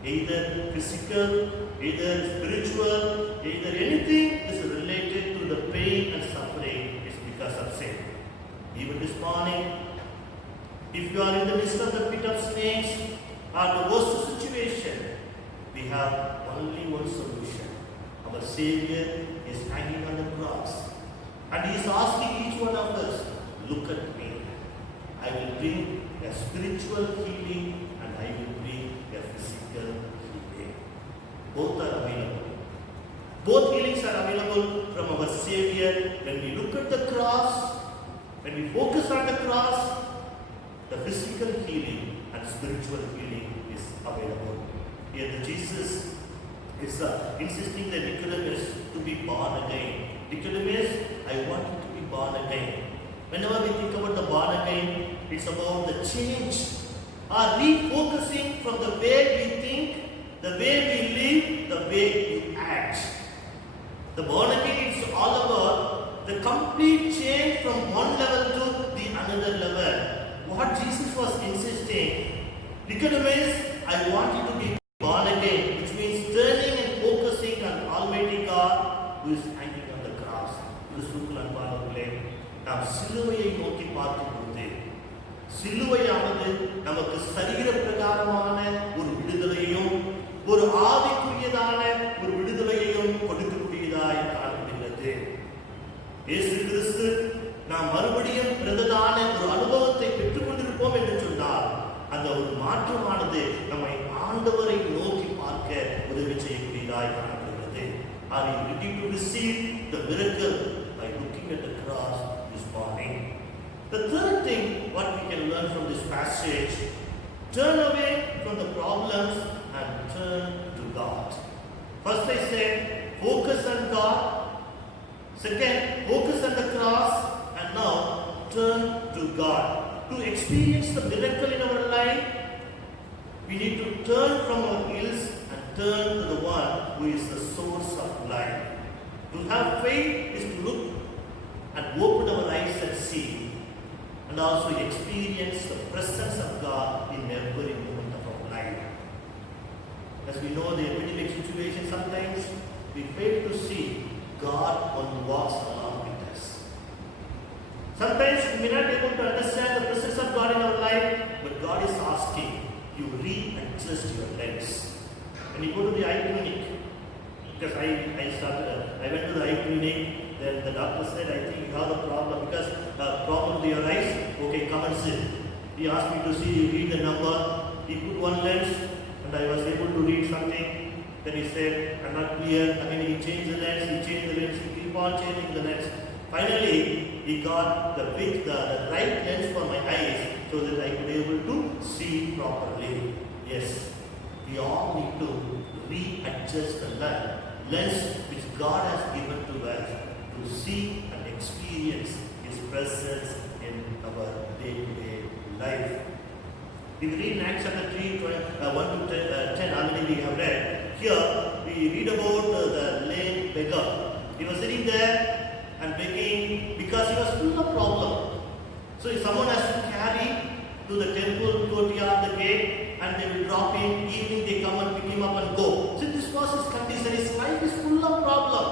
Either physical, either spiritual, either anything is related to the pain and suffering is because of sin. Even this morning, if you are in the midst of the pit of snakes or the worst situation, we have only one solution. Our Savior is hanging on the cross. And He is asking each one of us, look at me. I will bring a spiritual healing and I will bring a physical healing. Both are available. Both healings are available from our Savior. When we look at the cross, when we focus on the cross, the physical healing and spiritual healing is available. Here Jesus is insisting that Nicodemus to be born again. Nicodemus, I want you to be born again. Whenever we think about the born again, it's about the change or refocusing from the way we think, the way we live, the way we act. The born again is all about the complete change from one level to the another level. What Jesus was insisting, Nicodemus, I want you to be born again, which means turning and focusing on Almighty God who is hanging on the cross. கிறிஸ்துவுக்குள் அன்பானவர்களே, நாம் சிலுவையை நோக்கி பார்க்கும் பொழுது சிலுவையானது நமக்கு சரீர பிரகாரமான ஒரு விடுதலையையும் ஒரு ஆவிக்குரியதான ஒரு விடுதலையையும் கொடுக்கக்கூடியதாய் காணப்படுகிறது. இயேசு கிறிஸ்து நாம் மறுபடியும் பிறந்ததான ஒரு அனுபவத்தை பெற்றுக் கொண்டிருப்போம் என்று சொன்னால் அந்த ஒரு மாற்றமானது நம்மை ஆண்டவரை நோக்கி பார்க்க உதவி செய்யக்கூடியதாய் காணப்படுகிறது. Are you ready to receive the miracle by looking at the cross this morning? The third thing what we can learn from this passage, turn away from the problems and turn to God. First I said, focus on God. Second, focus on the cross. And now, turn to God. To experience the miracle in our life, we need to turn from our ills and turn to the one who is the source of life. To have faith is to look and open our eyes and see, and also experience the presence of God in every moment of our life. As we know, the epidemic situation, sometimes we fail to see God when He walks along with us. Sometimes we may not be able to understand the presence of God in our life, but God is asking you readjust your lens. When you go to the eye clinic, because I went to the eye clinic, then the doctor said, I think you have a problem because problem with your eyes. Okay, come and sit. He asked me to see, read the number. He put one lens and I was able to read something. Then he said, I'm not clear. Again, he changed the lens, he keep on changing the lens. Finally, he got the right lens for my eyes so that I could be able to see properly. Yes, we all need to readjust the lens which God has given to us to see and experience His presence in our day-to-day life. If we read in Acts chapter 3, 1 to 10, already we have read. Here, we read about the lame beggar. He was sitting there and begging because he was full of problem. So if someone has to carry to the temple courtyard, the gate, and they will drop him, evening they come and pick him up and go. So this was his condition. His life is full of problem.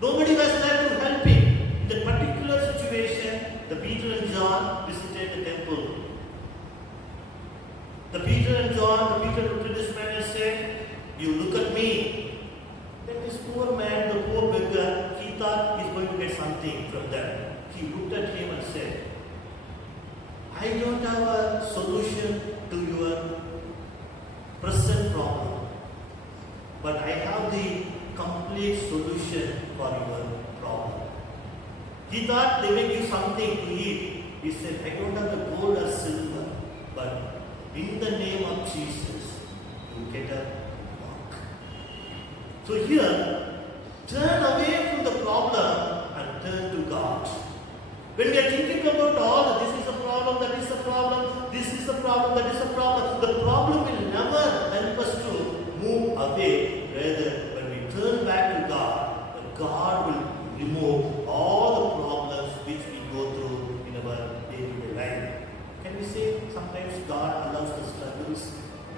Nobody was there to help him. In that particular situation, Peter and John, Peter looked at this man and said, "You look at me." Then this poor man, the poor beggar, he thought he's going to get something from them. He looked at him and said, "I don't have a solution to your present problem, but I have the complete solution for your problem." He thought they may give something to eat. He said, "I don't have the gold or silver, but in the name of Jesus, you get a walk." So here, turn away from the problem and turn to God. When we are thinking about all, this is a problem, that is a problem, this is a problem, that is a problem, the problem will never help us to move away. Rather, when we turn back to God, God will remove all the problems which we go through in our day-to-day life. Can we say sometimes God allows the struggles,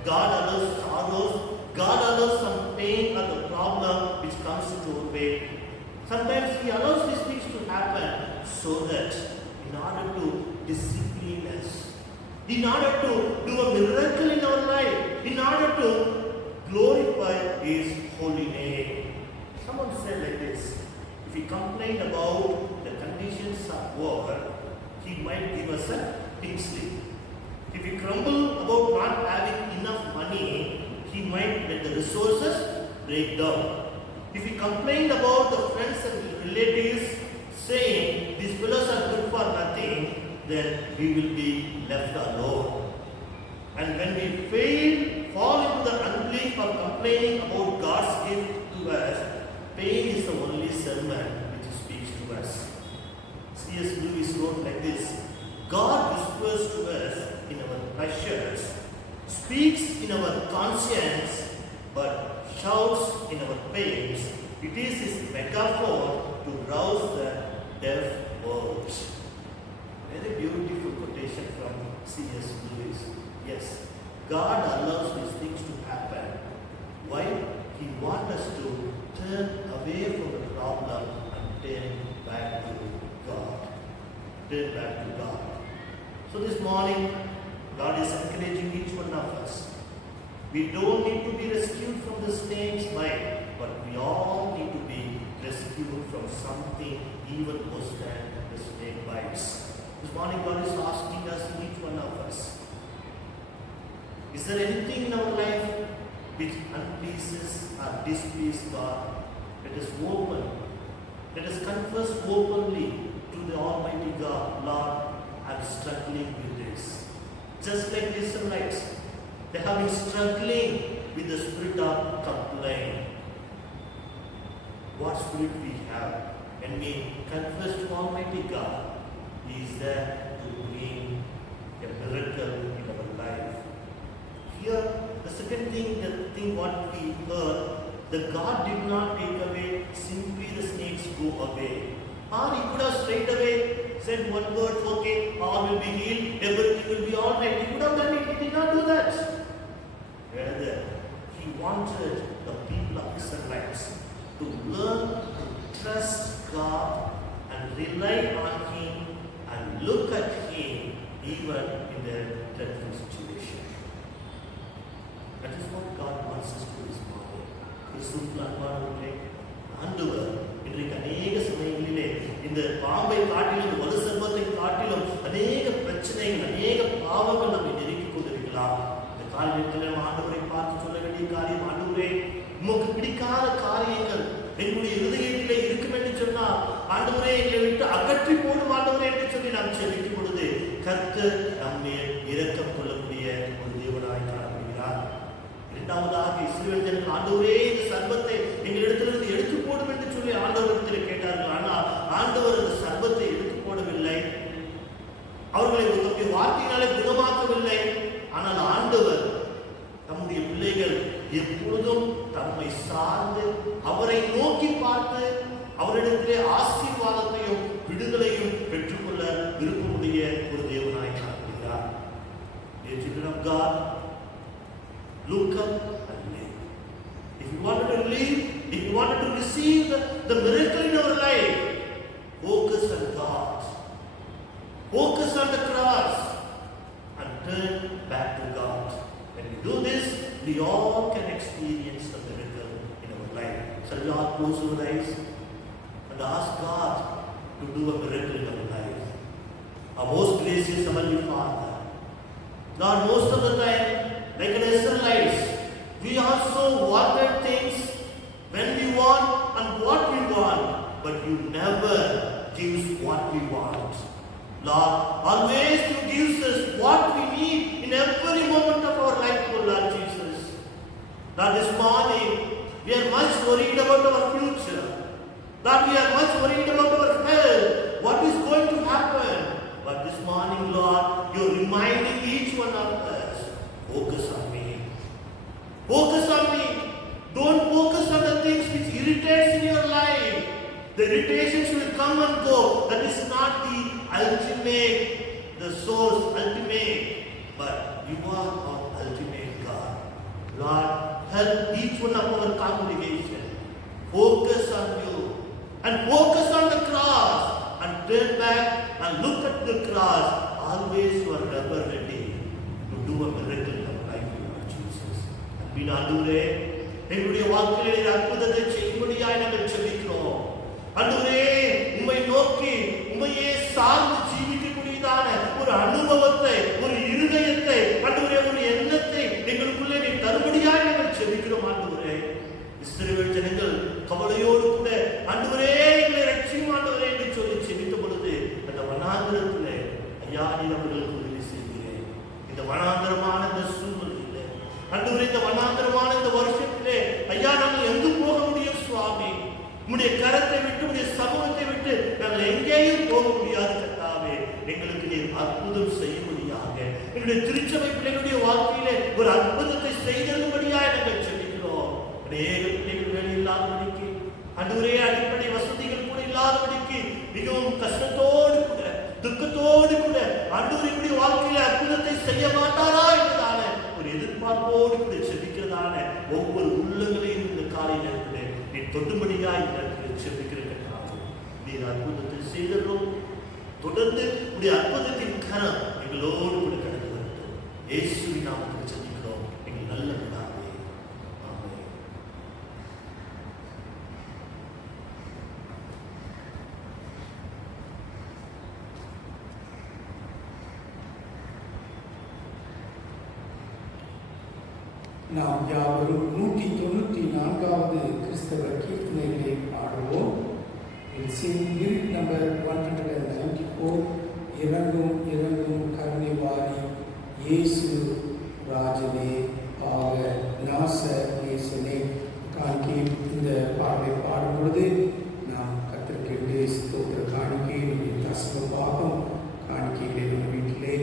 God allows sorrows, God allows some pain or the problem which comes into our way. Sometimes He allows these things to happen so that in order to discipline us, in order to do a miracle in our life, in order to glorify His holy name. Someone said like this, if we complain about the conditions of war, He might give us a pink slip. If we grumble about not having enough money, He might let the resources break down. If we complain about the friends and relatives saying these fellows are good for nothing, then we will be left alone. And when we fall into the unbelief of complaining about God's gift to us, pain is the only sermon which speaks to us. C.S. Lewis wrote like this, God whispers to us in our pleasures, speaks in our conscience, but shouts in our pains. It is His megaphone to rouse the deaf world. Very beautiful quotation from C.S. Lewis. Yes, God allows these things to happen. Why? He wants us to turn away from the problem and turn back to God. Turn back to God. So this morning, God is encouraging each one of us. We don't need to be rescued from the snake's bite, but we all need to be rescued from something even worse than the snake bites. This morning, God is asking us, each one of us, is there anything in our life which unpleases or displeases God? Let us open. Let us confess openly to the Almighty God, Lord, I am struggling with this. Just like the Israelites, they have been struggling with the spirit of complaint. What spirit we have? When we confess to Almighty God, He is there to bring a miracle in our life. Here, the second thing, what we heard, that God did not take away, simply the snakes go away. Or He could have straight away said one word, okay, all will be healed, everything will be all right. He could have done it, He did not do that. Rather, He wanted the people of Israelites to learn to trust God and rely on Him and look at Him even in their dreadful situation. That is what God wants us to do this morning. கிறிஸ்துவுக்குள் அன்பானவர்களே, ஆண்டவர் இன்றைக்கு அநேக சமயங்களிலே இந்த பாம்பை காட்டிலும் இந்த வலு சர்ப்பத்தை காட்டிலும் அநேக பிரச்சனைகள், அநேக பாவங்கள் நம்மை நெருக்கிக் கொண்டிருக்கலாம். இந்த காரியத்தில் ஆண்டவரை பார்த்து சொல்ல வேண்டிய காரியம், ஆண்டவரே, உமக்கு பிடிக்காத காரியங்கள் என்னுடைய இருதயத்திலே இருக்கும் என்று சொன்னால், ஆண்டவரே எங்களை விட்டு அகற்றி போடும் ஆண்டவரே என்று சொல்லி நாம் செபிக்கும் பொழுது கர்த்தர் நம்மை இரக்கம் கொள்ளக்கூடிய ஒரு தேவனாய் காணப்படுகிறார். இரண்டாவதாக இஸ்ரவேல் ஜனங்கள், ஆண்டவரே இந்த சர்ப்பத்தை எங்களிடத்திலிருந்து எடுத்து போடும் என்று சொல்லி ஆண்டவரிடத்தில் கேட்டார்கள். ஆனால் ஆண்டவர் அந்த சர்ப்பத்தை எடுத்து போடவில்லை, அவர்களை ஒரு வார்த்தையினாலே குணமாக்கவில்லை. ஆனால் ஆண்டவர் நம்முடைய பிள்ளைகள் எப்பொழுதும் தம்மை சார்ந்து அவரை நோக்கி பார்த்து அவரிடத்திலே ஆசீர்வாதத்தையும் விடுதலையும் பெற்றுக்கொள்ள விருப்பமுடைய ஒரு தேவனாய் காணப்படுகிறார். Children of God, look up and live. If you wanted to live, if you wanted to receive the miracle in our life, focus on God. Focus on the cross and turn back to God. When we experience the miracle in our life. Shall we all close our eyes and ask God to do a miracle in our life? Our most gracious Heavenly Father, Lord, most of the time, like an Israelites, we also wanted things when we want and what we want, but you never give what we want. Lord, always you give us what we need in every moment of our life, O Lord Jesus. Lord, this morning, we are much worried about our future. Lord, we are much worried about our health, what is going to happen. But this morning, Lord, you are reminding each one of us, focus on me. Focus on me. Don't focus on the things which irritates in your life. The irritations will come and go. That is not the ultimate, the source, ultimate. But you are our ultimate God. Lord, help each one of our congregation. Focus on you. And focus on the cross. And turn back and look at the cross. Always you are ever ready to do a miracle in our life, Lord Jesus. And we not do that. எங்களுடைய வாழ்க்கையிலே அற்புதத்தை செய்யும்படியாய் நாங்கள் ஜெபிக்கிறோம். ஆண்டவரே, உம்மை நோக்கி உம்மையே சார்ந்து ஜீவிக்கக்கூடியதான ஒரு அனுபவத்தை, ஒரு இருதயத்தை, ஆண்டவரே, ஒரு எண்ணத்தை எங்களுக்குள்ளே நீ தரும்படியாய் நாங்கள் ஜெபிக்கிறோம். ஆண்டவரே, இஸ்ரவேல் ஜனங்கள் கவலையோடு கூட ஆண்டவரே எங்களை ரட்சியும் ஆண்டவரே என்று சொல்லி ஜெபித்த பொழுது அந்த வனாந்திரத்திலே ஐயா நீர் அவர்களுக்கு உதவி செய்கிறேன். இந்த வனாந்திரமான இந்த சூழ்நிலையிலே ஆண்டவரே, இந்த வனாந்திரமான இந்த வருஷத்திலே ஐயா நாங்கள் எங்கு போக முடியும் சுவாமி? உம்முடைய கரத்தை விட்டு, உம்முடைய சமூகத்தை விட்டு நாங்கள் எங்கேயும் போக முடியாது கர்த்தாவே. எங்களுக்கு நீர் அற்புதம் செய்யும்படியாக எங்களுடைய திருச்சபை பிள்ளைகளுடைய வாழ்க்கையிலே ஒரு அற்புதத்தை செய்தபடியாக நாங்கள் ஜெபிக்கிறோம். அநேக பிள்ளைகள் வேலை இல்லாதபடிக்கு, ஆண்டவரே, அடிப்படை வசதிகள் கூட இல்லாதபடிக்கு மிகவும் கஷ்டத்தோடு கூட துக்கத்தோடு கூட ஆண்டவருடைய வாழ்க்கையில அற்புதத்தை செய்ய மாட்டாரா என்பதான ஒரு எதிர்பார்ப்போடு கூட ஜெபிக்கிறதான ஒவ்வொரு உள்ளங்களையும் இந்த காலை நேரத்தில் நீ தொட்டும்படியா இந்த நேரத்தில் ஜெபிக்கிறதுக்காக நீர் அற்புதத்தை செய்தோம். தொடர்ந்து உடைய அற்புதத்தின் கரம் எங்களோடு கூட கடந்து வரட்டும். இயேசுவின் நாமத்தில் ஜெபிக்கிறோம் எங்கள் நல்ல பிதாவே. ஆமென். நாம் யாவரும் 194வது கிறிஸ்தவ கீர்த்தனைகளை பாடுவோம். lyric number 194. இறங்கும் இறங்கும் கருணை வாரி இயேசு ராஜனே ஆக நாச நேசனே. காணிக்கை இந்த பாடலை பாடும் பொழுது நாம் கத்திரிக்கை ஸ்தோத்திர காணிக்கை தசம பாகம் காணிக்கைகளை நம்ம வீட்டிலே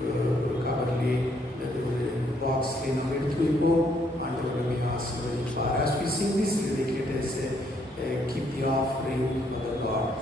ஒரு கவரிலே அல்லது ஒரு பாக்ஸ்லே நாம் எடுத்து வைப்போம். ஆண்டவருடைய ஆசீர்வதிப்பார். As we sing this lyric, let us keep the offering for the Lord.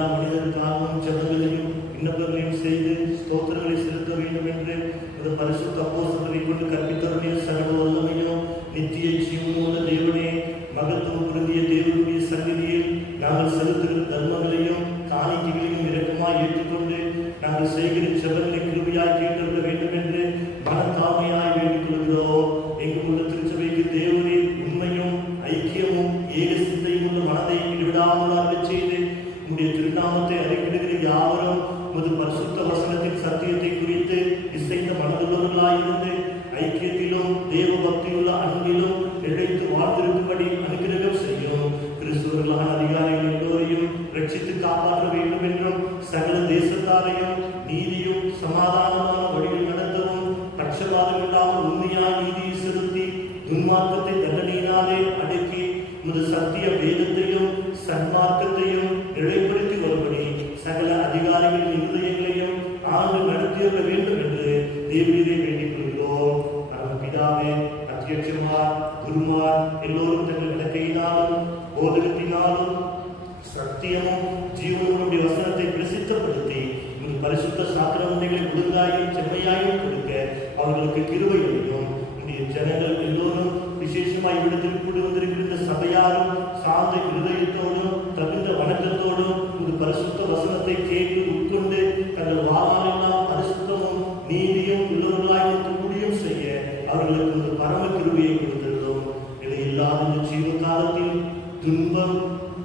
எல்லா மனிதருக்காகவும் ஜெபங்களையும் விண்ணப்பங்களையும் செய்து ஸ்தோத்திரங்களை செலுத்த வேண்டும் என்று ஒரு பரிசுத்த அப்போஸ்தலரை கொண்டு கற்பித்தவருடைய சகல வல்லமையும் நித்திய ஜீவனுள்ள தேவனே, மகத்துவம் பொருந்திய தேவனுடைய சந்நிதியில் நாங்கள் செலுத்துகிற தர்மங்களையும் காணிக்கைகளையும் இரக்கமாய் ஏற்றுக்கொண்டு நாங்கள் செய்கிற ஜெபங்களை கிருபையாய் கேட்டிருக்க வேண்டும் என்று மனத்தாழ்மையாய் வேண்டிக் கொள்கிறோம். எங்கும் உள்ள திருச்சபைக்கு தேவனே உண்மையும் ஐக்கியமும் ஏக சிந்தையும் உள்ள மனதை விடாமல் அருளச் செய்து உடைய திருநாமத்தை அறிவிடுகிற யாவரும் உமது பரிசுத்த வசனத்தின் சத்தியத்தை குறித்து இசைந்த மனதுள்ளவர்களாயிருந்து ஐக்கியத்திலும் தேவ பக்தியுள்ள அன்பிலும் நிலைத்து வாழ்ந்திருக்கும்படி அனுகிரகம் செய்யும். கிறிஸ்துவர்களான அதிகாரிகள் எல்லோரையும் ரட்சித்து காப்பாற்ற வேண்டும் என்றும் சகல தேசத்தாரையும் நீதியும் சமாதானமான வழியில் நடத்தவும் பட்சபாதம் இல்லாமல் உண்மையான நீதியை செலுத்தி துன்மார்க்கத்தை தண்டனையினாலே அடக்கி உமது சத்திய வேதத்தையும் சன்மார்க்கத்தையும் நிலைப்படுத்தி வரும்படி சகல அதிகாரிகளின் இருதயங்களையும் ஆண்டு நடத்தியிருக்க வேண்டும் என்று தேவரீரை வேண்டிக் கொள்கிறோம். நாங்கள் பிதாவே, அத்தியட்சமார், குருமார் எல்லோரும் தங்கள் விளக்கையினாலும் போதகத்தினாலும் சத்தியமும் ஜீவனுடைய வசனத்தை பிரசித்தப்படுத்தி பரிசுத்த சாத்திரங்களை ஒழுங்காயும் செம்மையாயும் கொடுக்க அவர்களுக்கு கிருபை அளிக்கும். இன்றைய ஜனங்கள் எல்லோரும் விசேஷமாய் விடத்தில் கூடி வந்திருக்கின்ற சபையாரும் சார்ந்த இருதயத்தோடும் தகுந்த வணக்கத்தோடும் ஒரு பரிசுத்த வசனத்தை கேட்டு உட்கொண்டு தங்கள் வாழ்நாளெல்லாம் பரிசுத்தமும் நீதியும் உள்ளவர்களாய் கூடியும் செய்ய அவர்களுக்கு ஒரு பரம கிருபையை கொடுத்திருந்தோம். இதை இல்லாத இந்த ஜீவ காலத்தில் துன்பம்,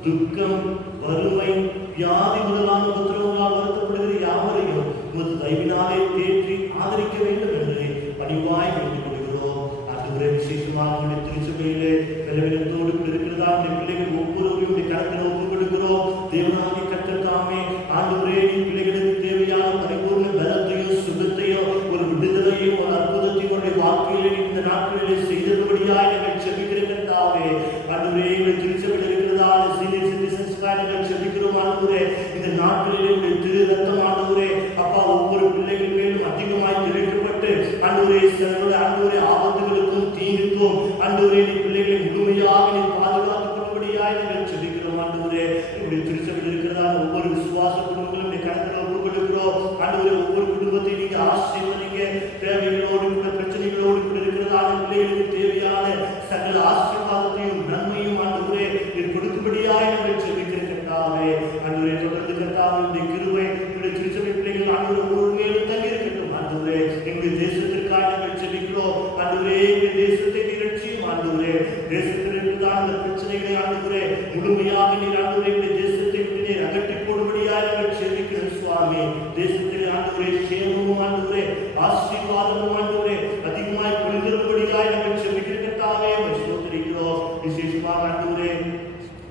துக்கம், வறுமை, வியாதி முதலான உத்தரவுகளால் வருத்தப்படுகிற யாவரையும் உமது தயவினாலே தேற்றி ஆதரிக்க வேண்டும் என்று பணிவாய் வேண்டிக் கொள்கிறோம். அதுவரை விசேஷமாக திருச்சபையிலே பலவீனத்தோடு இருக்கிறதா பிள்ளைகள் ஒவ்வொருவரையும் கருத்தில் ஒப்புக் கொடுக்கிறோம். தேவனாகிய கர்த்தர் தாமே ஆண்டவரே பிள்ளைகளுக்கு தேவையான பரிபூர்ண பலத்தையும் சுகத்தையும் ஒரு விடுதலையும் ஒரு அற்புதத்தையும் வாழ்க்கையிலே இந்த நாட்களிலே செய்தபடியாய் நாங்கள் செபிக்கிற கர்த்தாவே, ஆண்டவரே எங்கள் திருச்சபையில் இருக்கிறதா சீனியர் சிட்டிசன்ஸ்காக நாங்கள் செபிக்கிறோம். ஆண்டவரே இந்த நாட்களிலே உடைய திரு ரத்தம் ஆண்டவரே அப்பா ஒவ்வொரு பிள்ளைகள் மேலும் அதிகமாய் திரைக்கப்பட்டு ஆண்டவரே சகல ஆண்டவரே ஆபத்துகளுக்கும் தீங்குக்கும் ஆண்டவரே நீ பிள்ளைகளை முழுமையாக நீ பாதுகாத்துக் கொள்ளும்படியாய் நாங்கள் செபிக்கிறோம். ஆண்டவரே உடைய திருச்சபையில் இருக்கிறதா ஒவ்வொரு விசுவாச குடும்பங்களும் நீ கருத்தில் ஒப்புக் கொடுக்கிறோம். ஆண்டவரே ஒவ்வொரு குடும்பத்தை நீங்க ஆசீர்வதிங்க. தேவைகளோடு கூட பிரச்சனைகளோடு கூட இருக்கிறதா பிள்ளைகளுக்கு தேவையான சகல ஆசீர்வாதத்தையும் நன்மையும் ஆண்டவரே நீ கொடுக்கும்படியாய் நாங்கள் செபிக்கிற கர்த்தாவே, ஆண்டவரே தொடர்ந்து கர்த்தாவே உடைய கிருபை உடைய திருச்சபை பிள்ளைகள் ஆண்டவரே ஒவ்வொரு மேலும் தங்கி இருக்கட்டும். ஆண்டவரே எங்களுடைய தேசத்திற்காக நாங்கள் செபிக்கிறோம். ஆண்டவரே எங்கள் தேசத்தை நிகழ்ச்சியும் ஆண்டவரே தேசத்தில் இருக்கிறதான அந்த பிரச்சனைகளை ஆண்டவரே முழுமையாக நீர் ஆண்டவரே எங்களுடைய தேசத்தை விட்டு நீர் அகற்றி போடும்படியாக நாங்கள் செபிக்கிறோம். சுவாமி தேசத்தில் ஆண்டவரே சேமமும் ஆண்டவரே ஆசீர்வாதமும் ஆண்டவரே அதிகமாய் பொழிந்திரும்படியாக நாங்கள் செபிக்கிற கர்த்தாவே ஸ்தோத்திரிக்கிறோம். விசேஷமாக ஆண்டவரே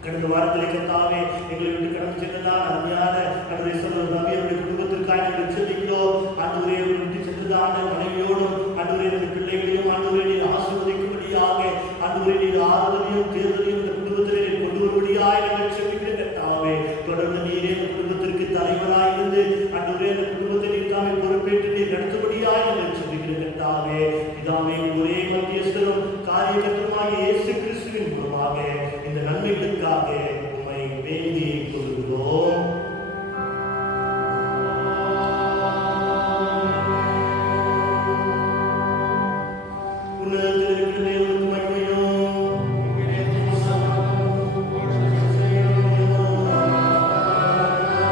கடந்த வாரத்திலே கர்த்தாவே எங்களை விட்டு கடந்து சென்றதான அருமையான ஆண்டவரே சொல்ற நபியுடைய குடும்பத்திற்காக நாங்கள் செபிக்கிறோம். ஆண்டவரே விட்டு சென்றதான மனைவியோடும் ஆண்டவரே இந்த பிள்ளைகளையும் ஆண்டவரே நீர் ஆசீர்வதிக்கும்படியாக ஆண்டவரே நீர் ஆறுதலையும் தேர்தலையும் இந்த குடும்பத்திலே நீர் கொண்டு வரும்படியாக நாங்கள் செபிக்கிற கர்த்தாவே, தொடர்ந்து நீரே இந்த குடும்பத்திற்கு தலைவராய் இருந்து ஆண்டவரே இந்த குடும்பத்தை நீர்தாமே பொறுப்பேற்று நீர் நடத்தும்படியாக நாங்கள் செபிக்கிற கர்த்தாவே, இதாமே ஒரே மத்தியஸ்தரும் காரியகர்த்தருமாகிய இயேசு கிறிஸ்துவின் மூலமாக இந்த நன்மைகளுக்காக உம்மை வேண்டிக் கொள்கிறோம். Amen.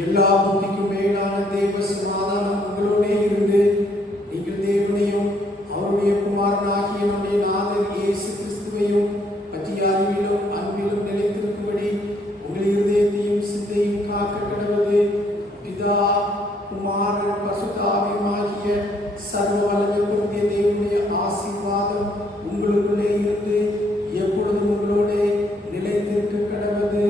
எல்லா புத்திக்கும் மேலான தேவ சமாதானம் உங்களோடே இருந்து நீங்கள் தேவனையும் அவருடைய குமாரனாகிய நம்முடைய நாதர் இயேசு கிறிஸ்துவையும் பற்றிய அறிவிலும் அன்பிலும் நிலைத்திருக்கும்படி உங்கள் இருதயத்தையும் சிந்தையும் காக்க கடவுது. பிதா குமாரன் பசுதாவியமாகிய சர்வ வல்லமை பொருந்திய தேவனுடைய ஆசீர்வாதம் உங்களுக்குள்ளே இருந்து எப்பொழுதும் உங்களோட நிலைத்திருக்க கடவுது.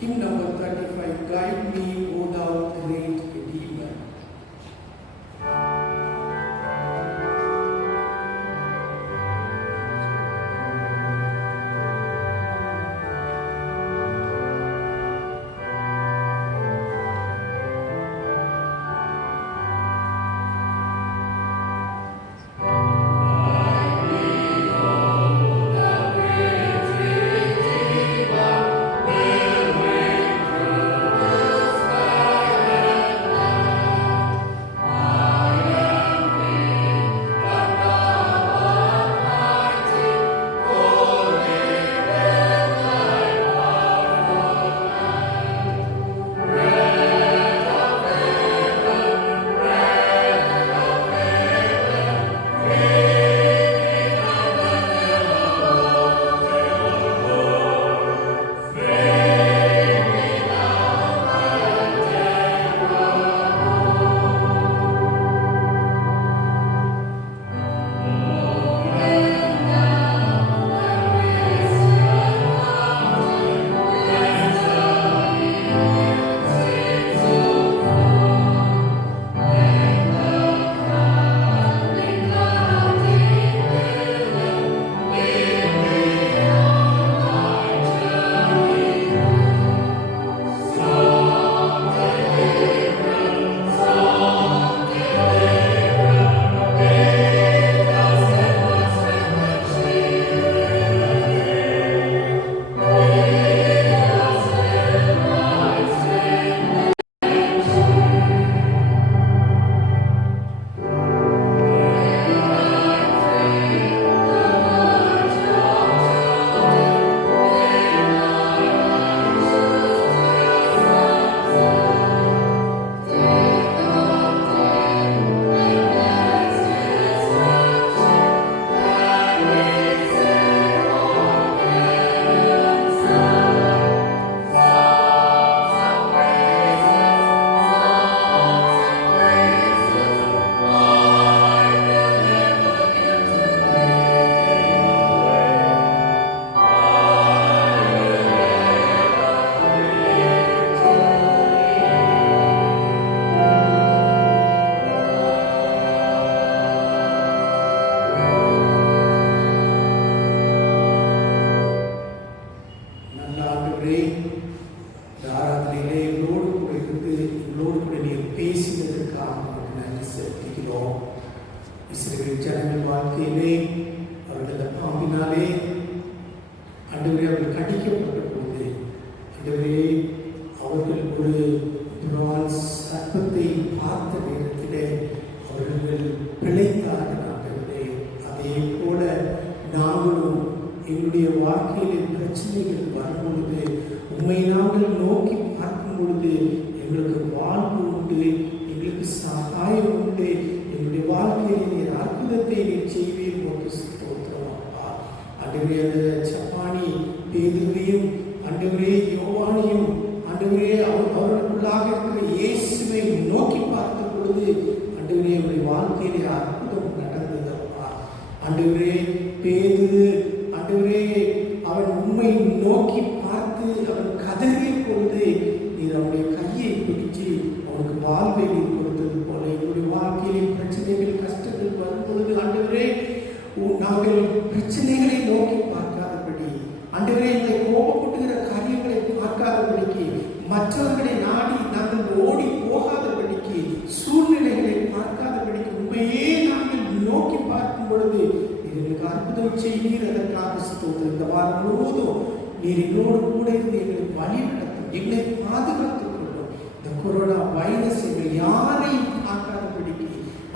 Hymn number 35, Guide Me, O Thou Great Redeemer. இஸ்ரவேல் ஜனங்கள் வாழ்க்கையிலே அவர்கள் பாம்பினாலே ஆண்டவரே அவர்கள் கடிக்கப்பட்ட போது ஆண்டவரே அவர்கள் ஒரு சர்ப்பத்தை பார்த்த நேரத்திலே அவர்கள் பிழைத்தார்கள். ஆண்டவரே அதே போல நாங்களும் எங்களுடைய வாழ்க்கையிலே பிரச்சனைகள் வரும் பொழுது உண்மை நாங்கள் நோக்கி பார்க்கும் பொழுது எங்களுக்கு வாழ்வு உண்டு, எங்களுக்கு சகாயம் உண்டு, என்னுடைய வாழ்க்கையில் நீர் அற்புதத்தை நீர் செய்வீர் போட்டு ஸ்தோத்திரம் அப்பா. ஆண்டவரே அந்த சப்பானி பேதுருவையும் ஆண்டவரே யோவானையும் ஆண்டவரே அவர்களுக்குள்ளாக இருக்கிற இயேசுவை நோக்கி பார்த்த பொழுது ஆண்டவரே அவருடைய வாழ்க்கையிலே அற்புதம் நடந்தது அப்பா. ஆண்டவரே பேதுரு ஆண்டவரே அவன் உண்மை நோக்கி பார்த்து அவன் கதறிய பொழுது நீர் அவனுடைய கையை பிடிச்சு அவனுக்கு வாழ்வை நீர் கொடுத்தது போல எங்களுடைய வாழ்க்கையிலே பிரச்சனைகள் கஷ்டங்கள் வரும் பொழுது ஆண்டவரே நாங்கள் பிரச்சனைகளை நோக்கி பார்க்காதபடி ஆண்டவரே எங்களை கோபப்படுகிற காரியங்களை பார்க்காதபடிக்கு மற்றவர்களை நாடி நாங்கள் ஓடி போகாதபடிக்கு, சூழ்நிலைகளை பார்க்காதபடிக்கு உண்மையே நாங்கள் நோக்கி பார்க்கும் பொழுது எங்களுக்கு அற்புதம் செய்வீர். அதற்காக ஸ்தோத்திரம். இந்த வாரம் முழுவதும் நீர் எங்களோடு கூட இருந்து எங்களை வழி நடத்தும், எங்களை பாதுகாத்துக் கொள்ளும். இந்த கொரோனா வைரஸ் எங்கள் யாரையும் பார்க்காதபடிக்கு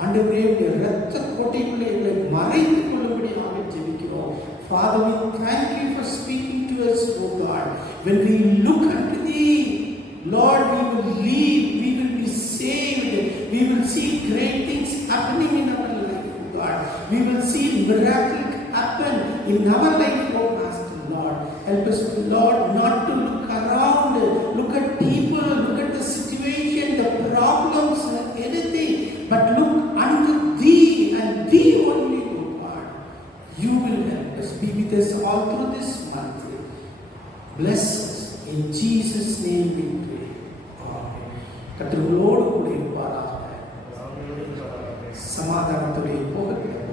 ஆண்டவரே உடைய இரத்த கோட்டைக்குள்ளே எங்களை மறைத்துக் கொள்ளும்படியாக ஜெபிக்கிறோம். Father, we thank you for speaking to us, O God. When we look unto thee, Lord, we will live, we will be saved, we will see great things happening in our life, O God. We will see miracles happen in our life, O Master, Lord. Help us, Lord, not to look around, look at people, look at the situation, the problems, anything, but look unto thee and thee only, O God. You will help us. Be with us all through this month. Bless us. In Jesus' name we pray. Amen. கர்த்தர் உங்களோடு கூட இருப்பாராக. சமாதானத்துடைய போகட்டும்.